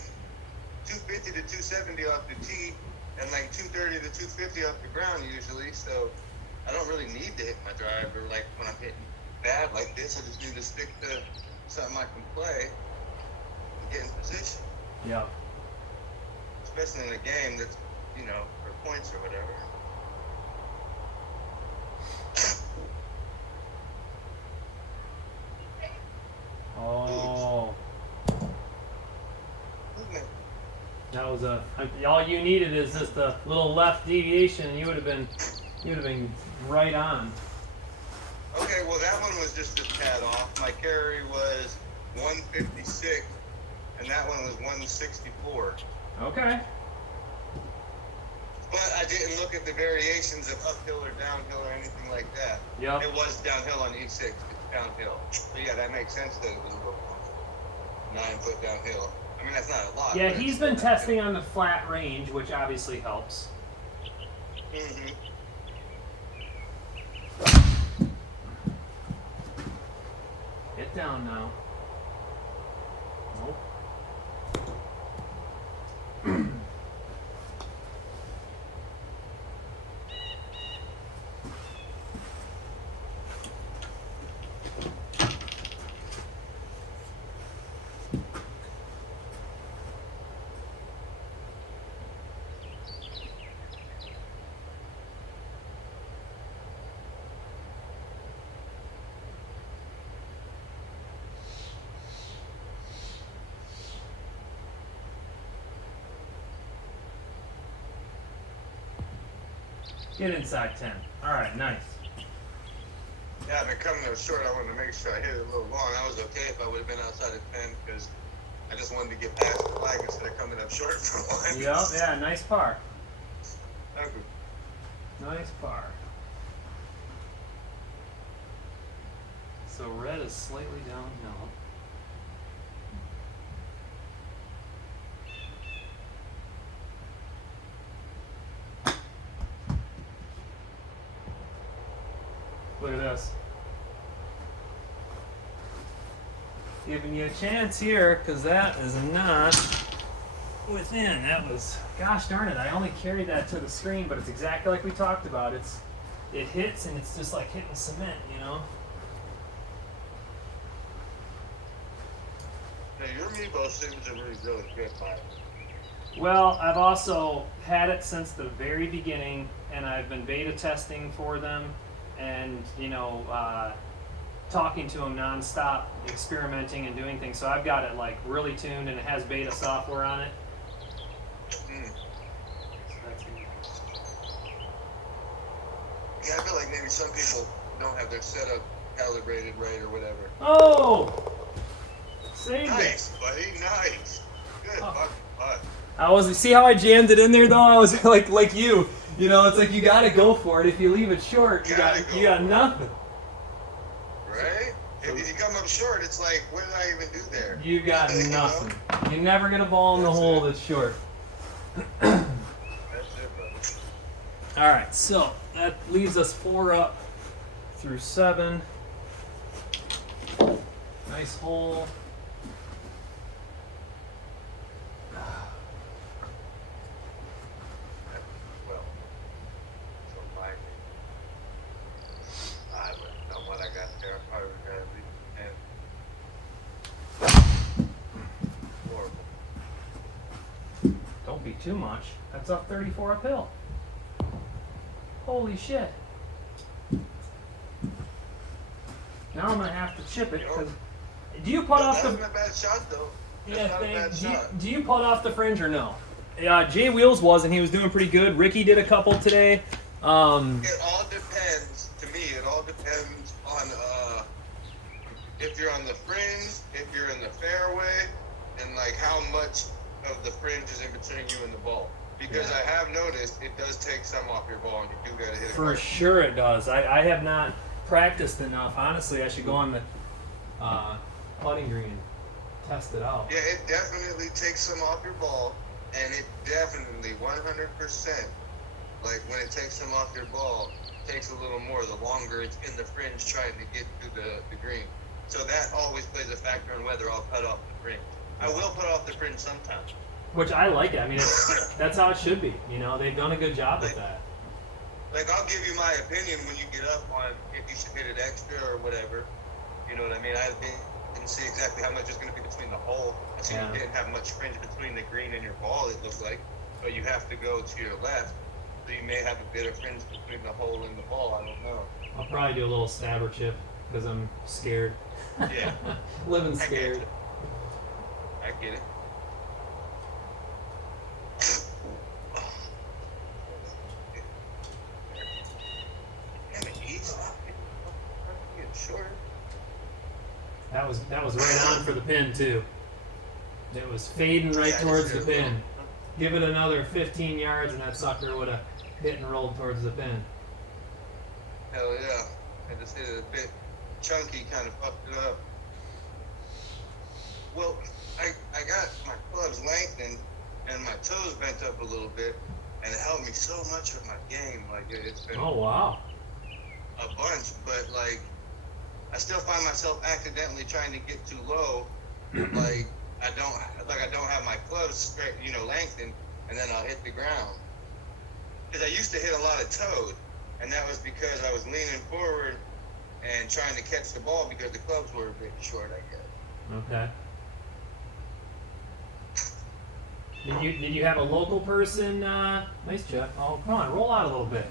250 to 270 off the tee, and like 230 to 250 off the ground usually. So I don't really need to hit my driver like when I'm hitting bad like this. I just need to stick to something I can play and get in position. Yep. Especially in a game that's, you know, for points or whatever. Oh, Movement. that was all you needed is just a little left deviation, and you would have been right on. Okay, well that one was just a tad off. My carry was 156, and that one was 164. Okay. But I didn't look at the variations of uphill or downhill or anything like that. Yep. It was downhill on E6. It's downhill. So yeah, that makes sense that it was a 9-foot downhill. I mean, that's not a lot. Yeah, but he's it's been still testing on the flat range, which obviously helps. Mm-hmm. Get down now. Nope. Get inside 10. All right, nice. Yeah, I've been coming up short. I wanted to make sure I hit it a little long. I was okay if I would have been outside of 10 because I just wanted to get past the flag instead of coming up short for one. Yep, yeah, nice par. Thank you. Nice par. So red is slightly downhill. Look at this. Giving you a chance here, because that is not within. That was, gosh darn it, I only carried that to the screen, but it's exactly like we talked about. It hits and it's just like hitting cement, you know? Now, your Mevo seems to be really good, Mike. Well, I've also had it since the very beginning, and I've been beta testing for them, and you know, talking to them nonstop, experimenting and doing things. So I've got it like really tuned, and it has beta software on it. Yeah, I feel like maybe some people don't have their setup calibrated right or whatever. Oh, saved Nice, it. buddy, nice. Good fucking putt. I was, see how I jammed it in there though? I was like you. You know, it's like you gotta go for it. If you leave it short, you got nothing. Right? If you come up short, it's like, what did I even do there? You got You know? nothing. You're never gonna ball in the That's hole it. that's short. That's it, bro. All right, so that leaves us 4 up through 7. Nice hole. Well, so my, I wouldn't know what I got there. I probably would have leave 10. Horrible. Don't be too much. That's up 34 uphill. Holy shit. Now I'm gonna have to chip it because. Do you putt off That the? wasn't a bad shot, though. That's Yeah, not a bad shot. do you putt off the fringe or no? Jay Wheels was, and he was doing pretty good. Ricky did a couple today. It all depends, to me, it all depends on if you're on the fringe, if you're in the fairway, and like how much of the fringe is in between you and the ball. Because Yeah. I have noticed it does take some off your ball and you do gotta hit it For hard. sure it does. I have not practiced enough. Honestly, I should go on the putting green and test it out. Yeah, it definitely takes some off your ball, and it definitely 100%, like when it takes some off your ball, takes a little more the longer it's in the fringe trying to get to the green. So that always plays a factor in whether I'll cut off the fringe. I will cut off the fringe sometimes. Which I like it. I mean, that's how it should be. You know, they've done a good job with that. Like, I'll give you my opinion when you get up on if you should hit it extra or whatever. You know what I mean? I didn't see exactly how much is going to be between the hole. I see Yeah. you didn't have much fringe between the green and your ball, it looks like. But you have to go to your left. So you may have a bit of fringe between the hole and the ball. I don't know. I'll probably do a little stabber chip because I'm scared. Yeah. Living I get scared. it. I get it. Damn it, East. Getting shorter. That was right on for the pin too. It was fading right Yeah, towards the just pin. Give it another 15 yards and that sucker would have hit and rolled towards the pin. Hell yeah. I just hit it a bit chunky, kind of fucked it up. Well, I got my clubs lengthened and my toes bent up a little bit, and it helped me so much with my game. Like, it's been Oh wow. a bunch, but like, I still find myself accidentally trying to get too low. Like, I don't have my clubs straight, lengthened, and then I'll hit the ground. Because I used to hit a lot of toed, and that was because I was leaning forward and trying to catch the ball because the clubs were a bit short, I guess. Okay. Did you have a local person? Nice, Jeff. Oh, come on, roll out a little bit.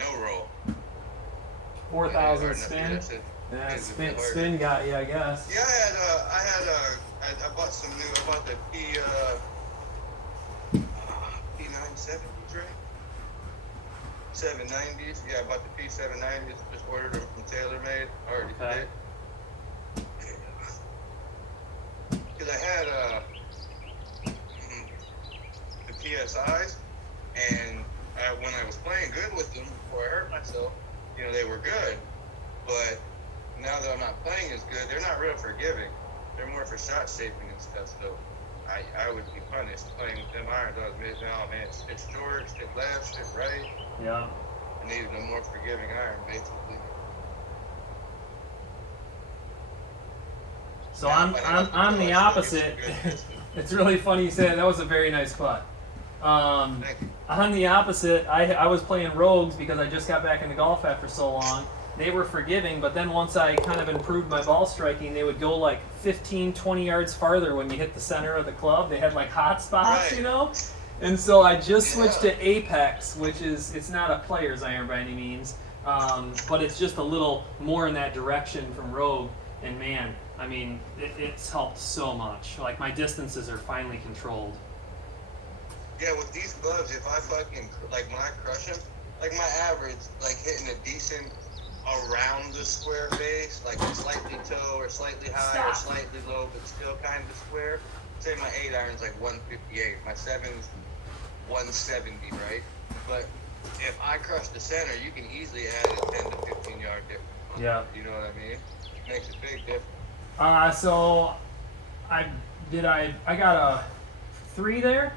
No roll. 4,000 spin. That's it. Yeah, It's a bit harder. spin got you, I guess. Yeah, I bought some new. I bought the P970s, right? 790s. Yeah, I bought the P790s. Just ordered them from TaylorMade. Already Okay. fit. Because I had the PSIs, and when I was playing good with them before I hurt myself, you know, they were good. But now that I'm not playing as good, they're not real forgiving. They're more for shot shaping and stuff. So I would be punished playing with them irons. I was missing, oh man, stick short, stick left, stick right. Yeah. I needed a more forgiving iron, basically. So I'm the opposite. It's really funny you said that. That was a very nice putt. I'm the opposite. I was playing rogues because I just got back into golf after so long. They were forgiving, but then once I kind of improved my ball striking, they would go like 15, 20 yards farther when you hit the center of the club. They had like hot spots, you know? And so I just switched to Apex, which is, it's not a player's iron by any means, but it's just a little more in that direction from Rogue. And man, I mean, it's helped so much. Like my distances are finally controlled. Yeah, with these gloves, if I fucking, like when I crush them, like my average, like hitting a decent around the square base, like slightly toe or slightly high or slightly low, but still kind of square. Say my 8 iron's like 158, my 7's 170, right? But if I crush the center, you can easily add a 10 to 15 yard difference. Yeah. You know what I mean? It makes a big difference. So I got a 3 there.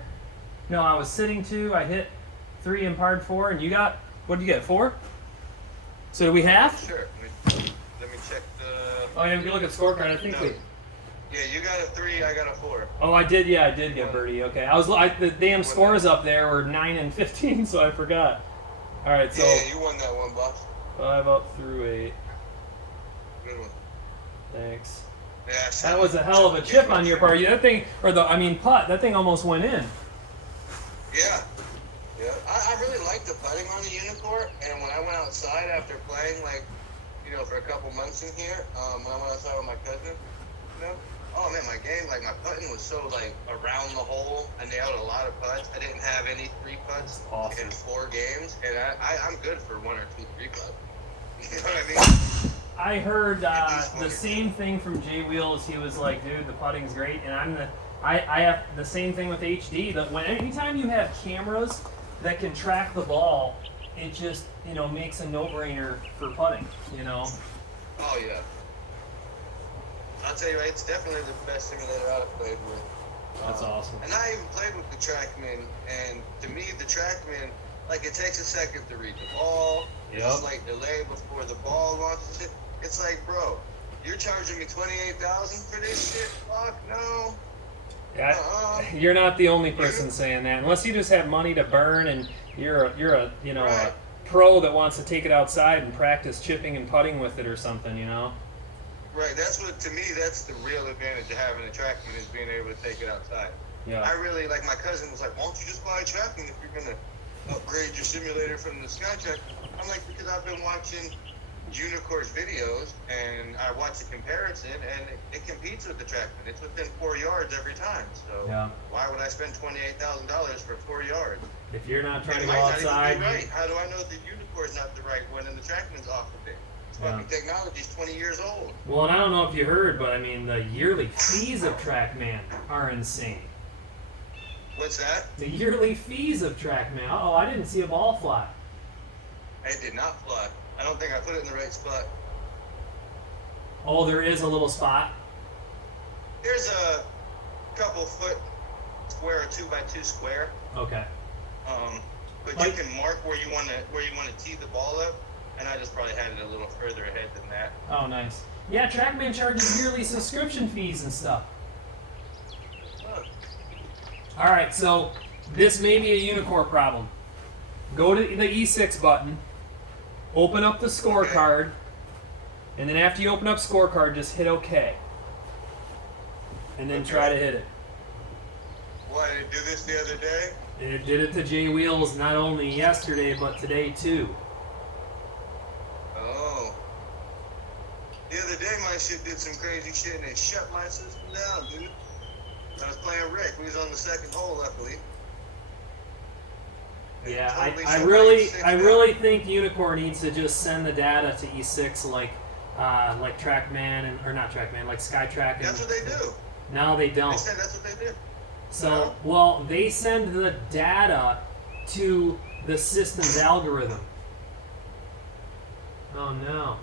No, I was sitting 2. I hit 3 and parred 4, and you got, what did you get, 4? So do we have? Sure. Let me check the. Oh yeah, we can look at scorecard. I think we. Yeah, you got a 3. I got a 4. Oh, I did. Yeah, I did get birdie. Okay, the damn scores up there were 9 and 15, so I forgot. All right, so. Yeah, you won that one, boss. 5 up through 8. Good one. Thanks. Yeah, that was a hell of a chip on your part. That thing, putt. That thing almost went in. Yeah. Yeah, I really like the putting on the UNEEKOR, and when I went outside after playing, like, you know, for a couple months in here, when I went outside with my cousin, you know, oh man, my game, like, my putting was so, like, around the hole. I nailed a lot of putts. I didn't have any 3 putts in 4 games, and I'm good for 1 or 2 3 putts. You know what I mean? I heard the same thing from Jay Wheels. He was like, dude, the putting's great, and I have the same thing with HD. That anytime you have cameras that can track the ball, it just, you know, makes a no-brainer for putting, you know? Oh, yeah. I'll tell you, it's definitely the best simulator I've played with. That's awesome. And I even played with the TrackMan, and to me, the TrackMan, like, it takes a second to read the ball. Yep. It's like delay before the ball launches it. It's like, bro, you're charging me $28,000 for this shit? Fuck no. Yeah, you're not the only person saying that. Unless you just have money to burn and you're a you know, a pro that wants to take it outside and practice chipping and putting with it or something, you know? Right, that's what, to me, that's the real advantage of having a TrackMan, is being able to take it outside. Yeah. I really, like, my cousin was like, why don't you just buy a TrackMan if you're going to upgrade your simulator from the SkyTrack? I'm like, because I've been watching UNEEKOR's videos, and I watch the comparison, and it competes with the TrackMan. It's within 4 yards every time. So why would I spend $28,000 for 4 yards? If you're not trying to go might outside, not even be right. How do I know the UNEEKOR's not the right one and the TrackMan's off of it? Fucking technology's 20 years old. Well, and I don't know if you heard, but I mean, the yearly fees of TrackMan are insane. What's that? The yearly fees of TrackMan. Oh, I didn't see a ball fly. It did not fly. I don't think I put it in the right spot. Oh, there is a little spot. There's a couple foot square, 2x2 square. Okay. But you can mark where you want to tee the ball up, and I just probably had it a little further ahead than that. Oh, nice. Yeah, TrackMan charges yearly subscription fees and stuff. Oh. All right, so this may be a UNEEKOR problem. Go to the E6 button. Open up the scorecard, and then after you open up scorecard, just hit OK. And then try to hit it. Why, did it do this the other day? It did it to Jay Wheels not only yesterday, but today too. Oh. The other day my shit did some crazy shit and it shut my system down, dude. I was playing Rick. We was on the second hole, luckily. Yeah, Totally I shut really, E6 I down. really think UNEEKOR needs to just send the data to E6 like TrackMan and or not TrackMan, like SkyTrack. And That's what they do. no, they They don't. said that's what they do. So, No? well, they send the data to the system's algorithm. Oh no.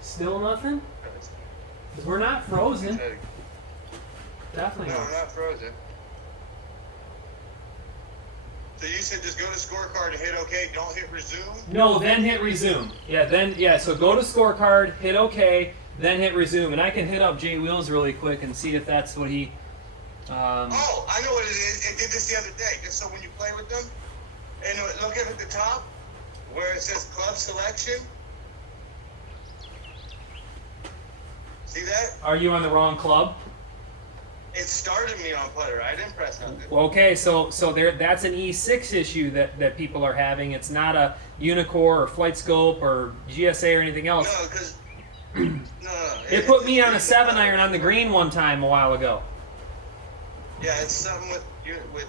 Still nothing? Because we're not frozen. Definitely No, not. we're not frozen. So you said just go to scorecard and hit OK, don't hit resume? No, then hit resume. Yeah, so go to scorecard, hit OK, then hit resume. And I can hit up Jay Wheels really quick and see if that's what he... Oh, I know what it is. It did this the other day. Just so when you play with them, and look at the top where it says club selection. See that? Are you on the wrong club? It started me on putter. I didn't press nothing. Okay, so there that's an E6 issue that people are having. It's not a UNEEKOR or Flight Scope or GSA or anything else. No, because no. It put me on a 7-iron on the green one time a while ago. Yeah, it's something with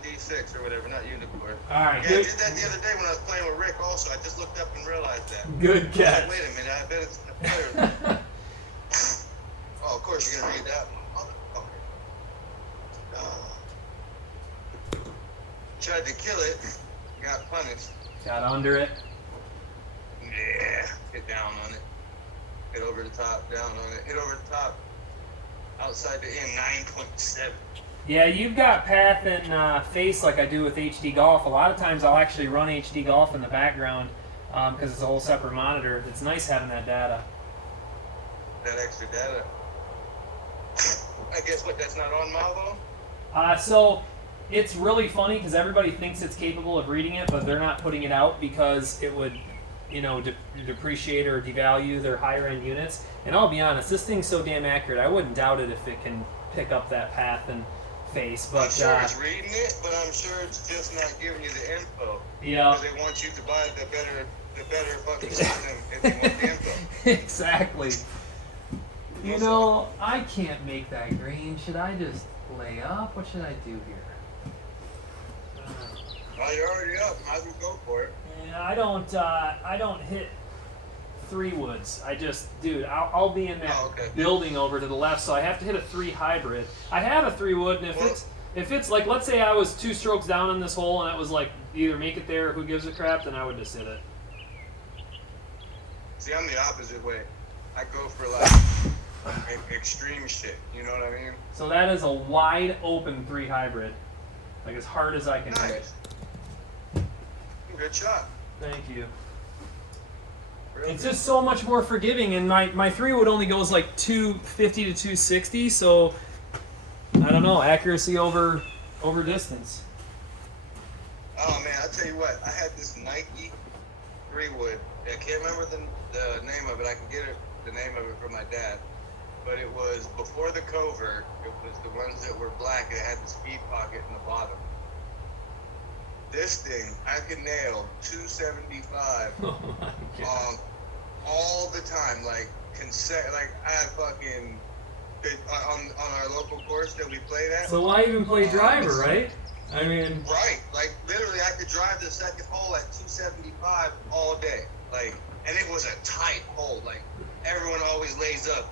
D6 or whatever, not UNEEKOR. All right, Yeah, I good. did that the other day when I was playing with Rick. Also, I just looked up and realized that. Good I was catch. like, wait a minute, I bet it's the player. Oh, of course you're gonna read that one. Tried to kill it, got punished. Got under it. Yeah, hit down on it. Hit over the top, down on it. Hit over the top. Outside the end, 9.7. Yeah, you've got path and face like I do with HD Golf. A lot of times I'll actually run HD Golf in the background because it's a whole separate monitor. It's nice having that data. That extra data. I guess what, that's not on Mevo? So it's really funny because everybody thinks it's capable of reading it, but they're not putting it out because it would, depreciate or devalue their higher end units. And I'll be honest, this thing's so damn accurate. I wouldn't doubt it if it can pick up that path and face. But I'm sure it's reading it, but I'm sure it's just not giving you the info. yeah, Because they want you to buy the better fucking system if they want the info. exactly. I can't make that green. Should I just lay up? What should I do here? Well, you're already up. Might as well go for it. Yeah, I don't hit 3 woods. I'll be in that Oh, okay. building over to the left, so I have to hit a 3 hybrid. I have a 3 wood, and if it's like, let's say I was 2 strokes down in this hole, and it was like either make it there or who gives a crap, then I would just hit it. See, I'm the opposite way. I go for like extreme shit. You know what I mean? So that is a wide open 3 hybrid, like as hard as I can hit it. Nice. Good shot. Thank you. Real It's good. just so much more forgiving, and my 3 wood only goes like 250 to 260, so I don't know, accuracy over distance. Oh man, I'll tell you what. I had this Nike 3-wood. I can't remember the name of it. I can get the name of it from my dad. But it was before the covert. It was the ones that were black. It had the speed pocket in the bottom. This thing, I could nail 275 Oh my god. all the time. Like I had fucking on our local course that we played at. So why even play driver, right? I mean, Right, like literally, I could drive the second hole at 275 all day. Like, and it was a tight hole. Like, everyone always lays up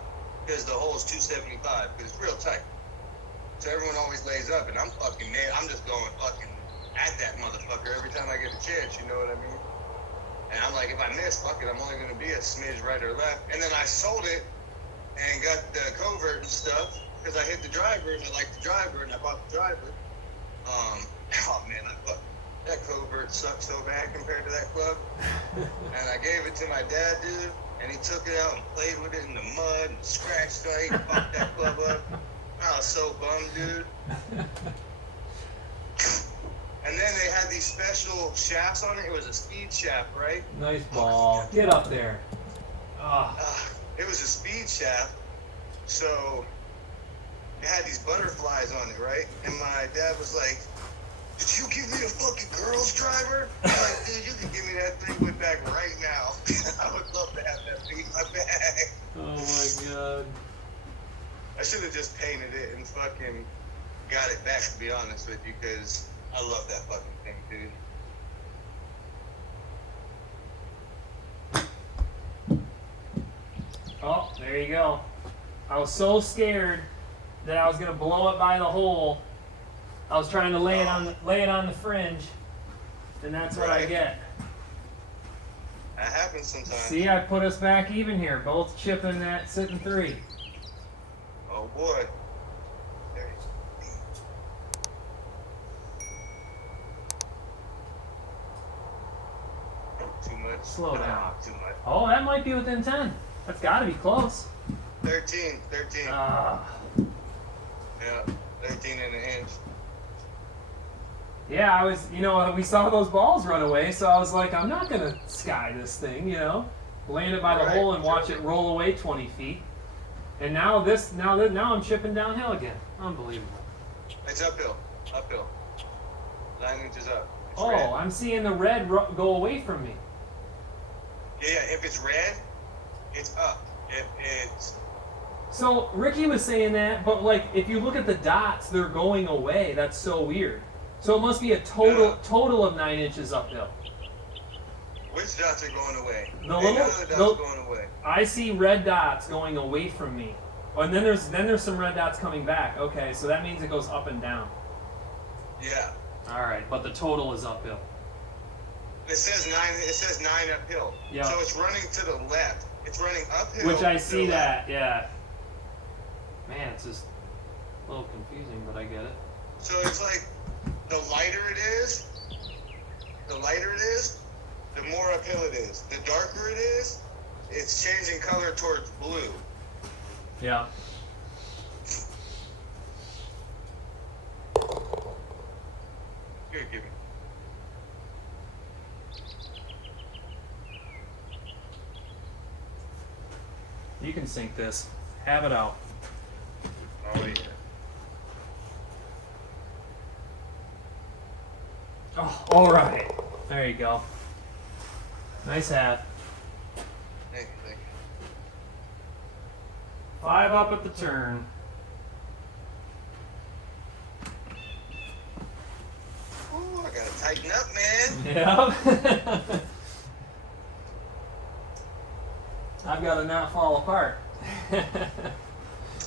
because the hole's 275 because it's real tight. So everyone always lays up, and I'm fucking nailed. I'm just going fucking at that motherfucker every time I get a chance. You know what I mean? And I'm like, if I miss, fuck it, I'm only gonna be a smidge right or left. And then I sold it and got the covert and stuff because I hit the driver and I liked the driver and I bought the driver. Oh man, that covert sucked so bad compared to that club. And I gave it to my dad, dude, and he took it out and played with it in the mud and scratched it, fucked that club up. I was so bummed, dude. And then they had these special shafts on it. It was a speed shaft, right? nice ball. Get up there. It was a speed shaft, so it had these butterflies on it, right? And my dad was like, "Did you give me a fucking girl's driver?" I'm like, "Dude, you can give me that thing with back right now." I would love to have that thing in my bag. Oh my god. I should have just painted it and fucking got it back, to be honest with you, because I love that fucking thing, dude. Oh, there you go. I was so scared that I was gonna blow it by the hole. I was trying to lay it on the fringe, and that's what I get. That happens sometimes. See, I put us back even here, both chipping that sitting 3. Oh boy. Too much. Slow down. Too much. Oh, that might be within 10. That's got to be close. 13. Ah. Yeah, 13 and an inch. Yeah, I was, we saw those balls run away, so I was like, I'm not going to sky this thing, land it by the hole and watch it roll away 20 feet. And now I'm chipping downhill again. Unbelievable. It's uphill. 9 inches up. It's Oh, red. I'm seeing the red go away from me. Yeah, if it's red, it's up. If it's... So Ricky was saying that, but like if you look at the dots, they're going away. That's so weird. So it must be a total of 9 inches uphill. Which dots are going away? The None little, of the dots going away. I see red dots going away from me. Oh, and then there's some red dots coming back. Okay, so that means it goes up and down. Yeah. All right, but the total is uphill. It says 9. It says 9 uphill. Yeah. So it's running to the left. It's running uphill. Which I to see the that. left. Yeah. Man, it's just a little confusing, but I get it. So it's like the lighter it is, the more uphill it is. The darker it is, it's changing color towards blue. Yeah. Here, give me. You can sink this. Have it out. Oh yeah. Oh, all right. There you go. Nice hat. Thank you. 5 up at the turn. Ooh, I gotta tighten up, man. Yep. I've got to not fall apart.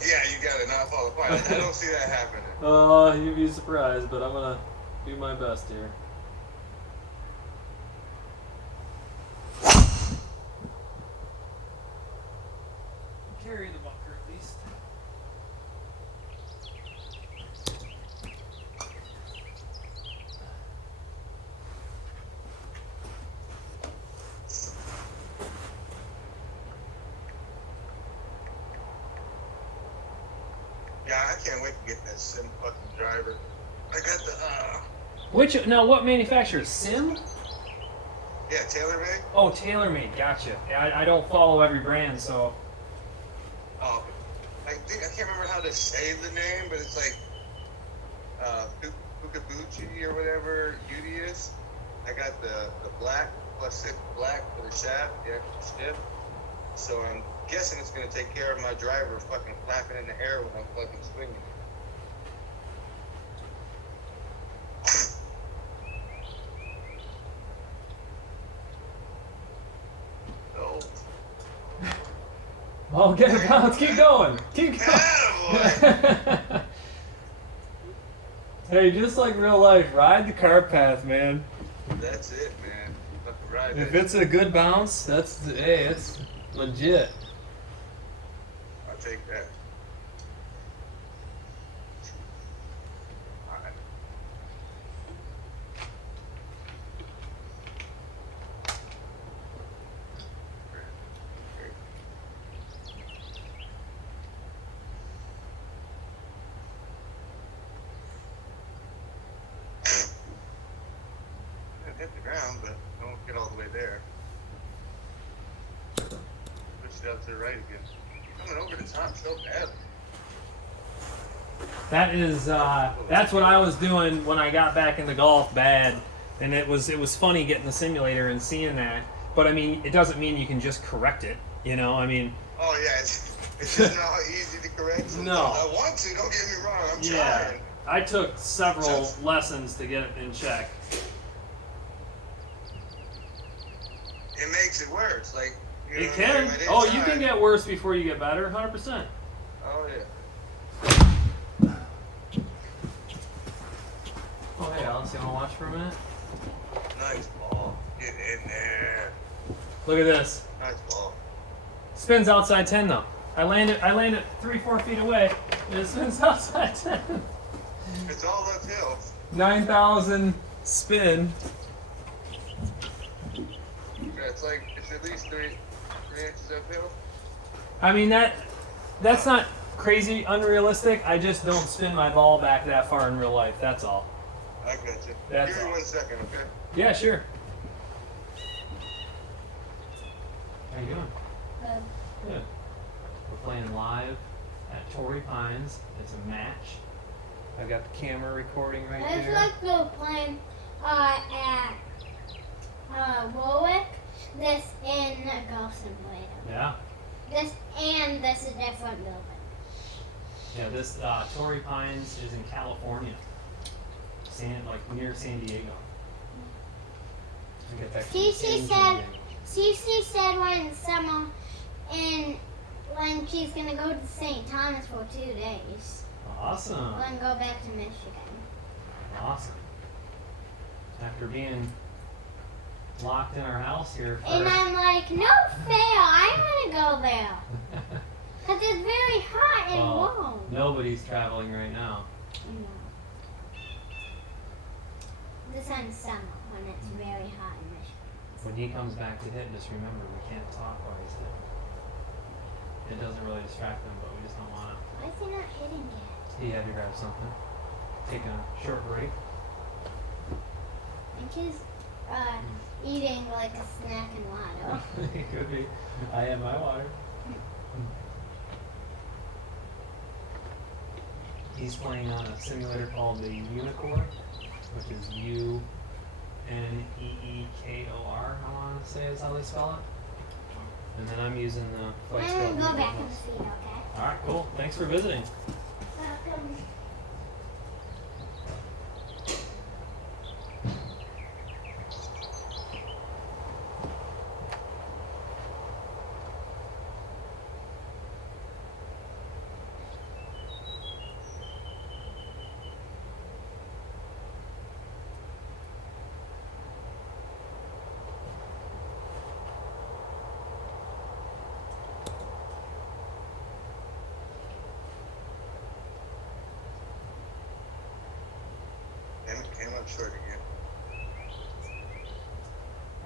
Yeah, you gotta not fall apart. I don't see that happening. Oh, you'd be surprised, but I'm gonna do my best here. Carry the bunker at least. Yeah, I can't wait to get that sim fucking driver. I got the Now what manufacturer? Sim? yeah, TaylorMade. Oh, TaylorMade. Gotcha. Yeah, I don't follow every brand, so. Oh, I can't remember how to say the name, but it's like Fukabuchi or whatever Udius. I got the black plus 6 black for the shaft, the extra stiff. So I'm guessing it's gonna take care of my driver fucking flapping in the air when I'm fucking swinging. Oh. Well, get it down. Let's keep going. Keep going. Attaboy! Hey, just like real life, ride the car path, man. That's it, man. Fucking ride If that it's a good bounce, it's legit. I'll take that. Alright. It hit the ground, but don't get all the way there. Push it out to the right again. Coming over the top so bad. That's what I was doing when I got back into golf bad, and it was funny getting the simulator and seeing that. But I mean, it doesn't mean you can just correct it. I mean. Oh yeah, it's just not easy to correct. Sometimes. No. I want to. Don't get me wrong. I'm Yeah. trying. I took several lessons to get it in check. It makes it worse. Like, you know It what I mean? can. I didn't Oh, try you can it. get worse before you get better. 100%. Oh yeah. Oh, hey, Alex, you want to watch for a minute? Nice ball. Get in there. Look at this. Nice ball. Spins outside 10 though. I land it 3-4 feet away. And it spins outside 10. It's all uphill. 9,000 spin. Yeah, it's like it's at least three inches uphill. I mean that's not crazy unrealistic. I just don't spin my ball back that far in real life. That's all. I got you. That's Give me all. 1 second, okay? Yeah, sure. How you doing? Good. We're playing live at Torrey Pines. It's a match. I've got the camera recording right It's there. like they're playing at Warwick. This in a golf simulator. Yeah. This is a different building. Yeah, this Torrey Pines is in California. Like near San Diego. I get that Cece said when summer and when she's gonna go to St. Thomas for 2 days. Awesome. Then go back to Michigan. Awesome. After being locked in our house here for... And I'm like, no fair, I wanna go there. Cause it's very hot and warm. Nobody's traveling right now. No. This in summer when it's very hot in Michigan. When he comes back to hit, just remember we can't talk while he's hitting. It doesn't really distract him, but we just don't want to. Why is he not hitting yet? He had to grab something. Take a short break. I think he's eating like a snack and water. It could be. I have my water. He's playing on a simulator called the UNEEKOR, which is UNEEKOR, I want to say is how they spell it. And then I'm using the I'm flex gonna scale. go back in the seat, okay? Alright, cool. Thanks for visiting. Welcome. And it came up short again.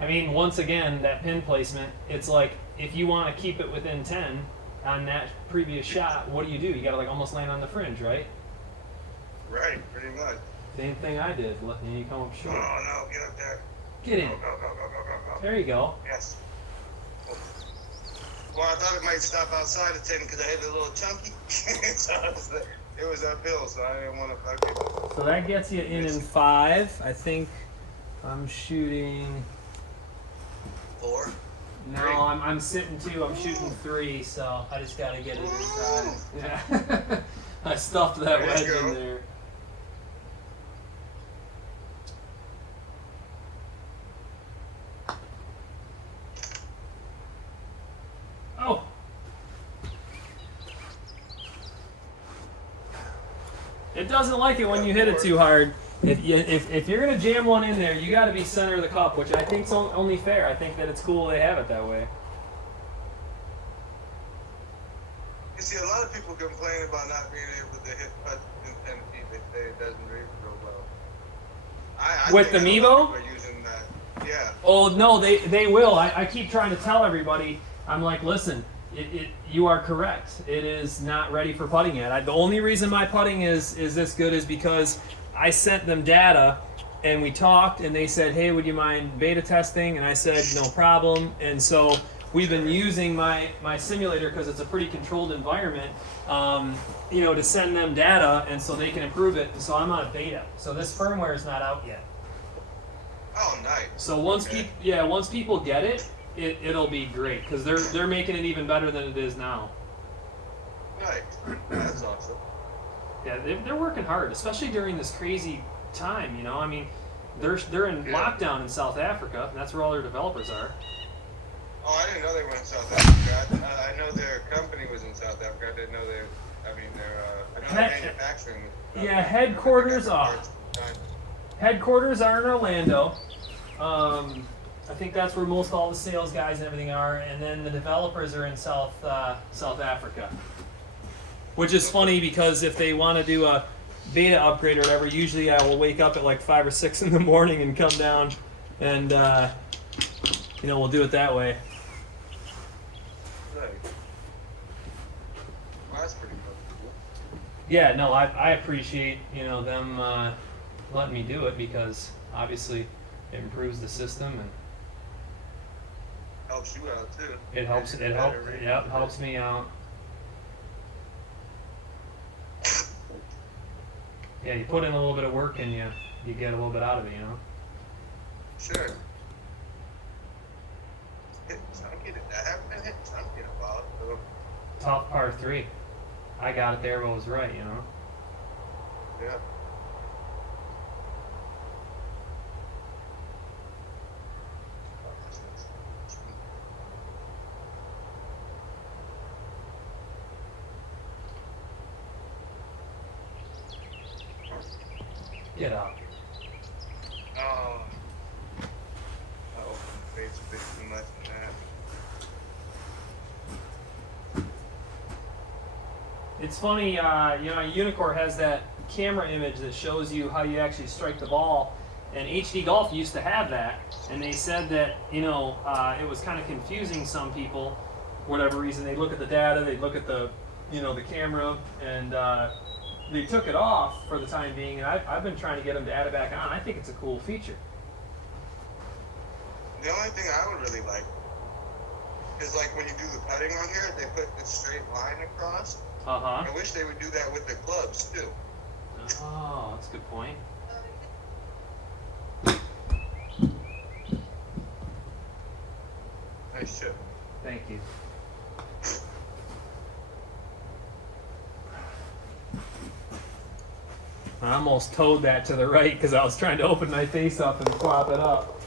I mean, once again, that pin placement, it's like, if you want to keep it within 10 on that previous shot, what do? You gotta like almost land on the fringe, right? Right, pretty much. Same thing I did, and you come up Oh short. no, get up there. Get in. Go, go, go, go, go, go. There you go. Yes. Well, I thought it might stop outside of 10 because I had a little chunky. So it was uphill, so I didn't want to fuck it. So that gets you in 5. I think I'm shooting. 4. No, Three. I'm sitting 2. I'm shooting 3, so I just gotta get it inside. Yeah. I stuffed that There you wedge go. in there. Oh! It doesn't like it when you hit it too hard. If you're gonna jam one in there, you got to be center of the cup, which I think's only fair. I think that it's cool they have it that way. You see, a lot of people complain about not being able to hit putts in 10 feet. They say it doesn't read real well. I With think the a lot of Mevo? people are using that. Yeah. Oh no, they will. I keep trying to tell everybody. I'm like, listen, you are correct. It is not ready for putting yet. The only reason my putting is this good is because I sent them data, and we talked, and they said, hey, would you mind beta testing? And I said, no problem. And so we've been using my simulator because it's a pretty controlled environment, to send them data, and so they can improve it. And so I'm on beta. So this firmware is not out yet. Oh, nice. So once people get it, it'll be great because they're making it even better than it is now. Nice. That's awesome. Yeah, they're working hard, especially during this crazy time. You know, I mean, they're in lockdown in South Africa. And that's where all their developers are. Oh, I didn't know they were in South Africa. I know their company was in South Africa. I didn't know their manufacturing. Yeah, headquarters are in Orlando. I think that's where most all the sales guys and everything are, and then the developers are in South Africa. Which is funny because if they want to do a beta upgrade or whatever, usually I will wake up at like 5 or 6 in the morning and come down, and we'll do it that way. Right. Well, that's pretty cool. Yeah, no, I appreciate them letting me do it because obviously it improves the system and Helps you out too. it helps me out. Yeah, you put in a little bit of work and you get a little bit out of it, Sure. I haven't been hitting chunky in a while. So. Tough par 3. I got it there, but it was right, Yeah. Get out. Oh. I opened the face a bit too much in that. It's funny, UNEEKOR has that camera image that shows you how you actually strike the ball, and HD Golf used to have that, and they said that it was kind of confusing some people, for whatever reason. They look at the data, they look at the the camera, and they took it off for the time being, and I've been trying to get them to add it back on. I think it's a cool feature. The only thing I would really like is like when you do the putting on here, they put the straight line across. I wish they would do that with the clubs too. Oh, that's a good point. Nice chip. Thank you. I almost towed that to the right because I was trying to open my face up and flop it up.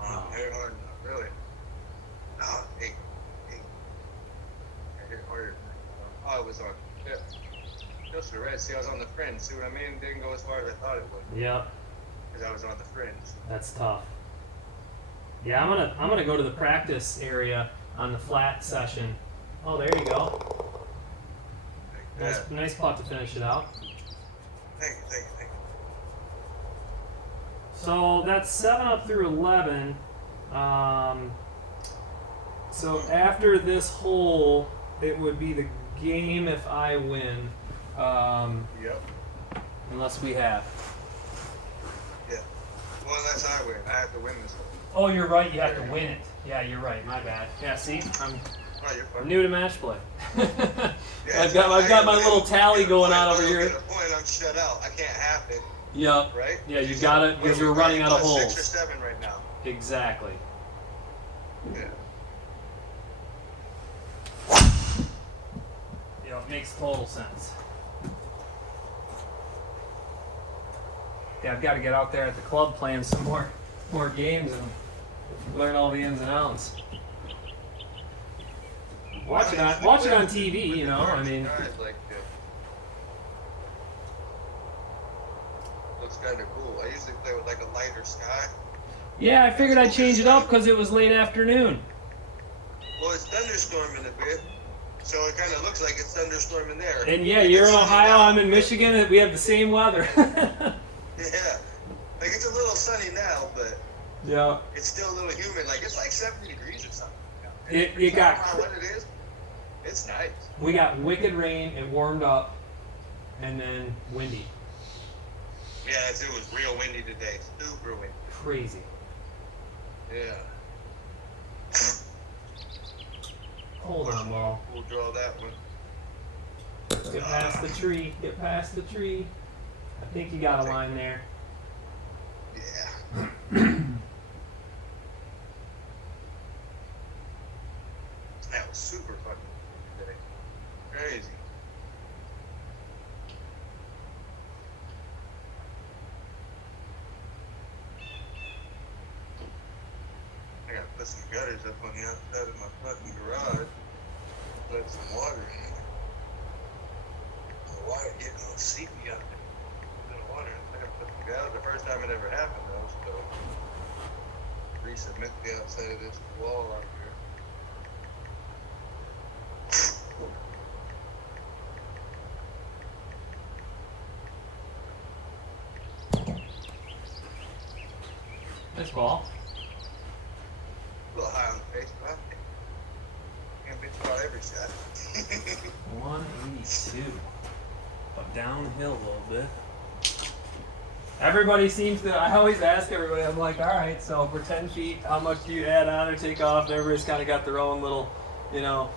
Oh, hit it hard enough, really. Oh, hey. I hit it harder. Oh, it was on. Yeah. Just the red. See, I was on the fringe. See what I mean? It didn't go as far as I thought it would. Yep. Because I was on the fringe. That's tough. Yeah, I'm gonna go to the practice area on the flat session. Oh, there you go. Nice putt to finish it out. Thank you. So that's 7 up through 11. So after this hole, it would be the game if I win. Yep. Unless we have. Yeah. Well, unless I win. I have to win this one. Oh, you're right. You have to win it. Yeah, you're right. My bad. Yeah, see, I'm new to match play. I've got my little tally going on over here. At a point, I'm shut out. I can't have it. Yep. Right? Yeah, you got it because you're running out of holes. 6 or 7 right now. Exactly. Yeah. Yeah, it makes total sense. Yeah, I've got to get out there at the club playing some more games and learn all the ins and outs. Watch it on TV, I mean. Looks kind of cool. I usually play with like a lighter sky. Yeah, I figured I'd change it up because it was late afternoon. Well, it's thunderstorming a bit, so it kind of looks like it's thunderstorming there. And yeah, you're in Ohio, I'm in Michigan, and we have the same weather. Yeah, like it's a little sunny now, but yeah, it's still a little humid. Like it's like 70 degrees or something. It got. What it is? It's nice. We got wicked rain. It warmed up, and then windy. Yeah, it was real windy today. Super windy. Crazy. Yeah. Hold on, ball. We'll draw that one. Get past the tree. Get past the tree. I think you got a line there. Yeah. That was super fucking today. Crazy. I gotta put some gutters up on the outside of my fucking garage. Let some water in. The water getting a little seepy out there. The water. I gotta put some gutters. The first time it ever happened though, so resubmit the outside of this wall out here. Nice ball. A little high on the face, but can't bitch about every shot. 182. But downhill a little bit. Everybody seems to, I always ask everybody, I'm like, all right, so for 10 feet, how much do you add on or take off? And everybody's kind of got their own little, you know.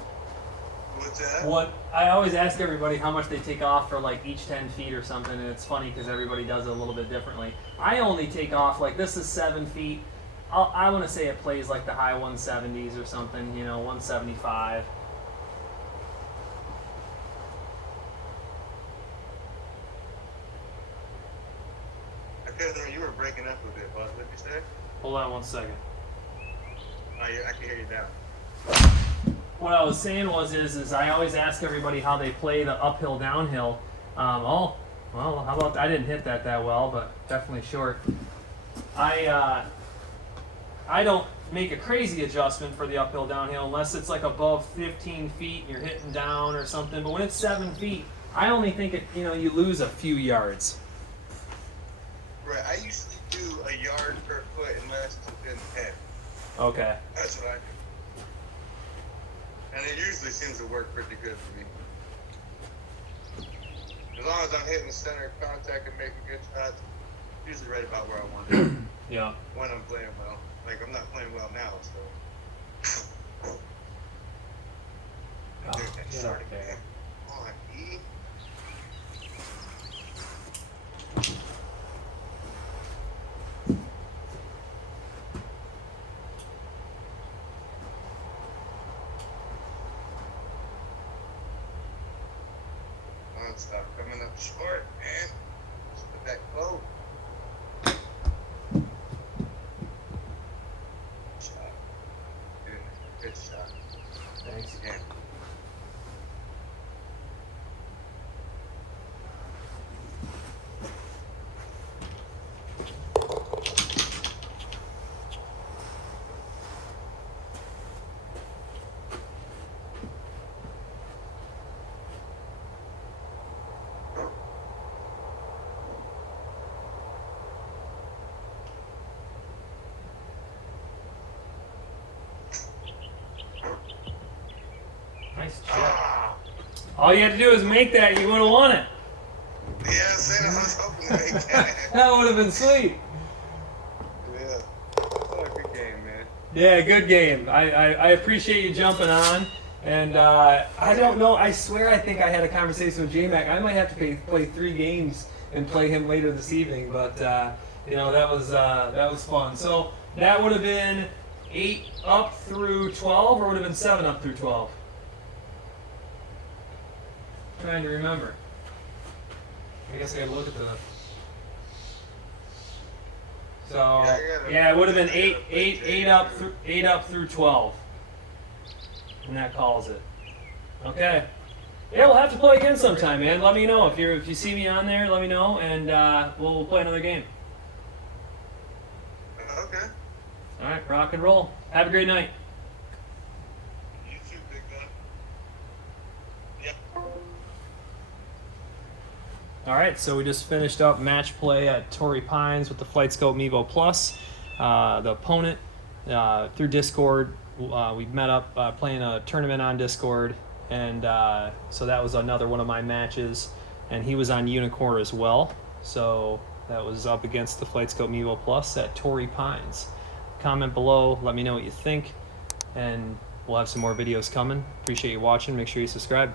What's that? What I always ask everybody how much they take off for like each 10 feet or something, and it's funny because everybody does it a little bit differently. I only take off, like this is 7 feet. I want to say it plays like the high 170s or something, you know, 175. I couldn't remember, you were breaking up a bit, bud. What did you say? Hold on 1 second. Oh, I can hear you now. What I was saying is I always ask everybody how they play the uphill downhill. Well, how about I didn't hit that well, but definitely short. I don't make a crazy adjustment for the uphill downhill unless it's like above 15 feet and you're hitting down or something. But when it's 7 feet, I only think you lose a few yards. Right, I usually do a yard per foot unless it's within 10. Okay. That's what I do. And it usually seems to work pretty good for me. As long as I'm hitting the center of contact and making good shots, usually right about where I want it. Yeah. When I'm playing well. Like, I'm not playing well now, so. Oh, Dude, that get started up there. game. Come on, E. Stop coming up short, man. Just put that close. Shot. Dude, good shot. Thanks. Again. Nice chip. All you had to do is make that. You would have won it. Yeah, I was hoping to make that. That would have been sweet. Yeah. Oh, good game, man. Yeah, good game. I appreciate you jumping on. And I don't know. I swear I think I had a conversation with J-Mac. I might have to play 3 games and play him later this evening. But, that was fun. So that would have been 8 up through 12, or would have been 7 up through 12? Trying to remember. I guess I gotta look at the. So yeah, it would have been 8 up through 12, and that calls it. Okay. Yeah, we'll have to play again sometime, man. Let me know if you see me on there. Let me know, and we'll play another game. Okay. All right, rock and roll. Have a great night. You too, big gun. Yep. All right, so we just finished up match play at Torrey Pines with the FlightScope Mevo Plus. The opponent through Discord, we met up playing a tournament on Discord, and so that was another one of my matches, and he was on UNEEKOR as well. So that was up against the FlightScope Mevo Plus at Torrey Pines. Comment below, let me know what you think, and we'll have some more videos coming. Appreciate you watching. Make sure you subscribe.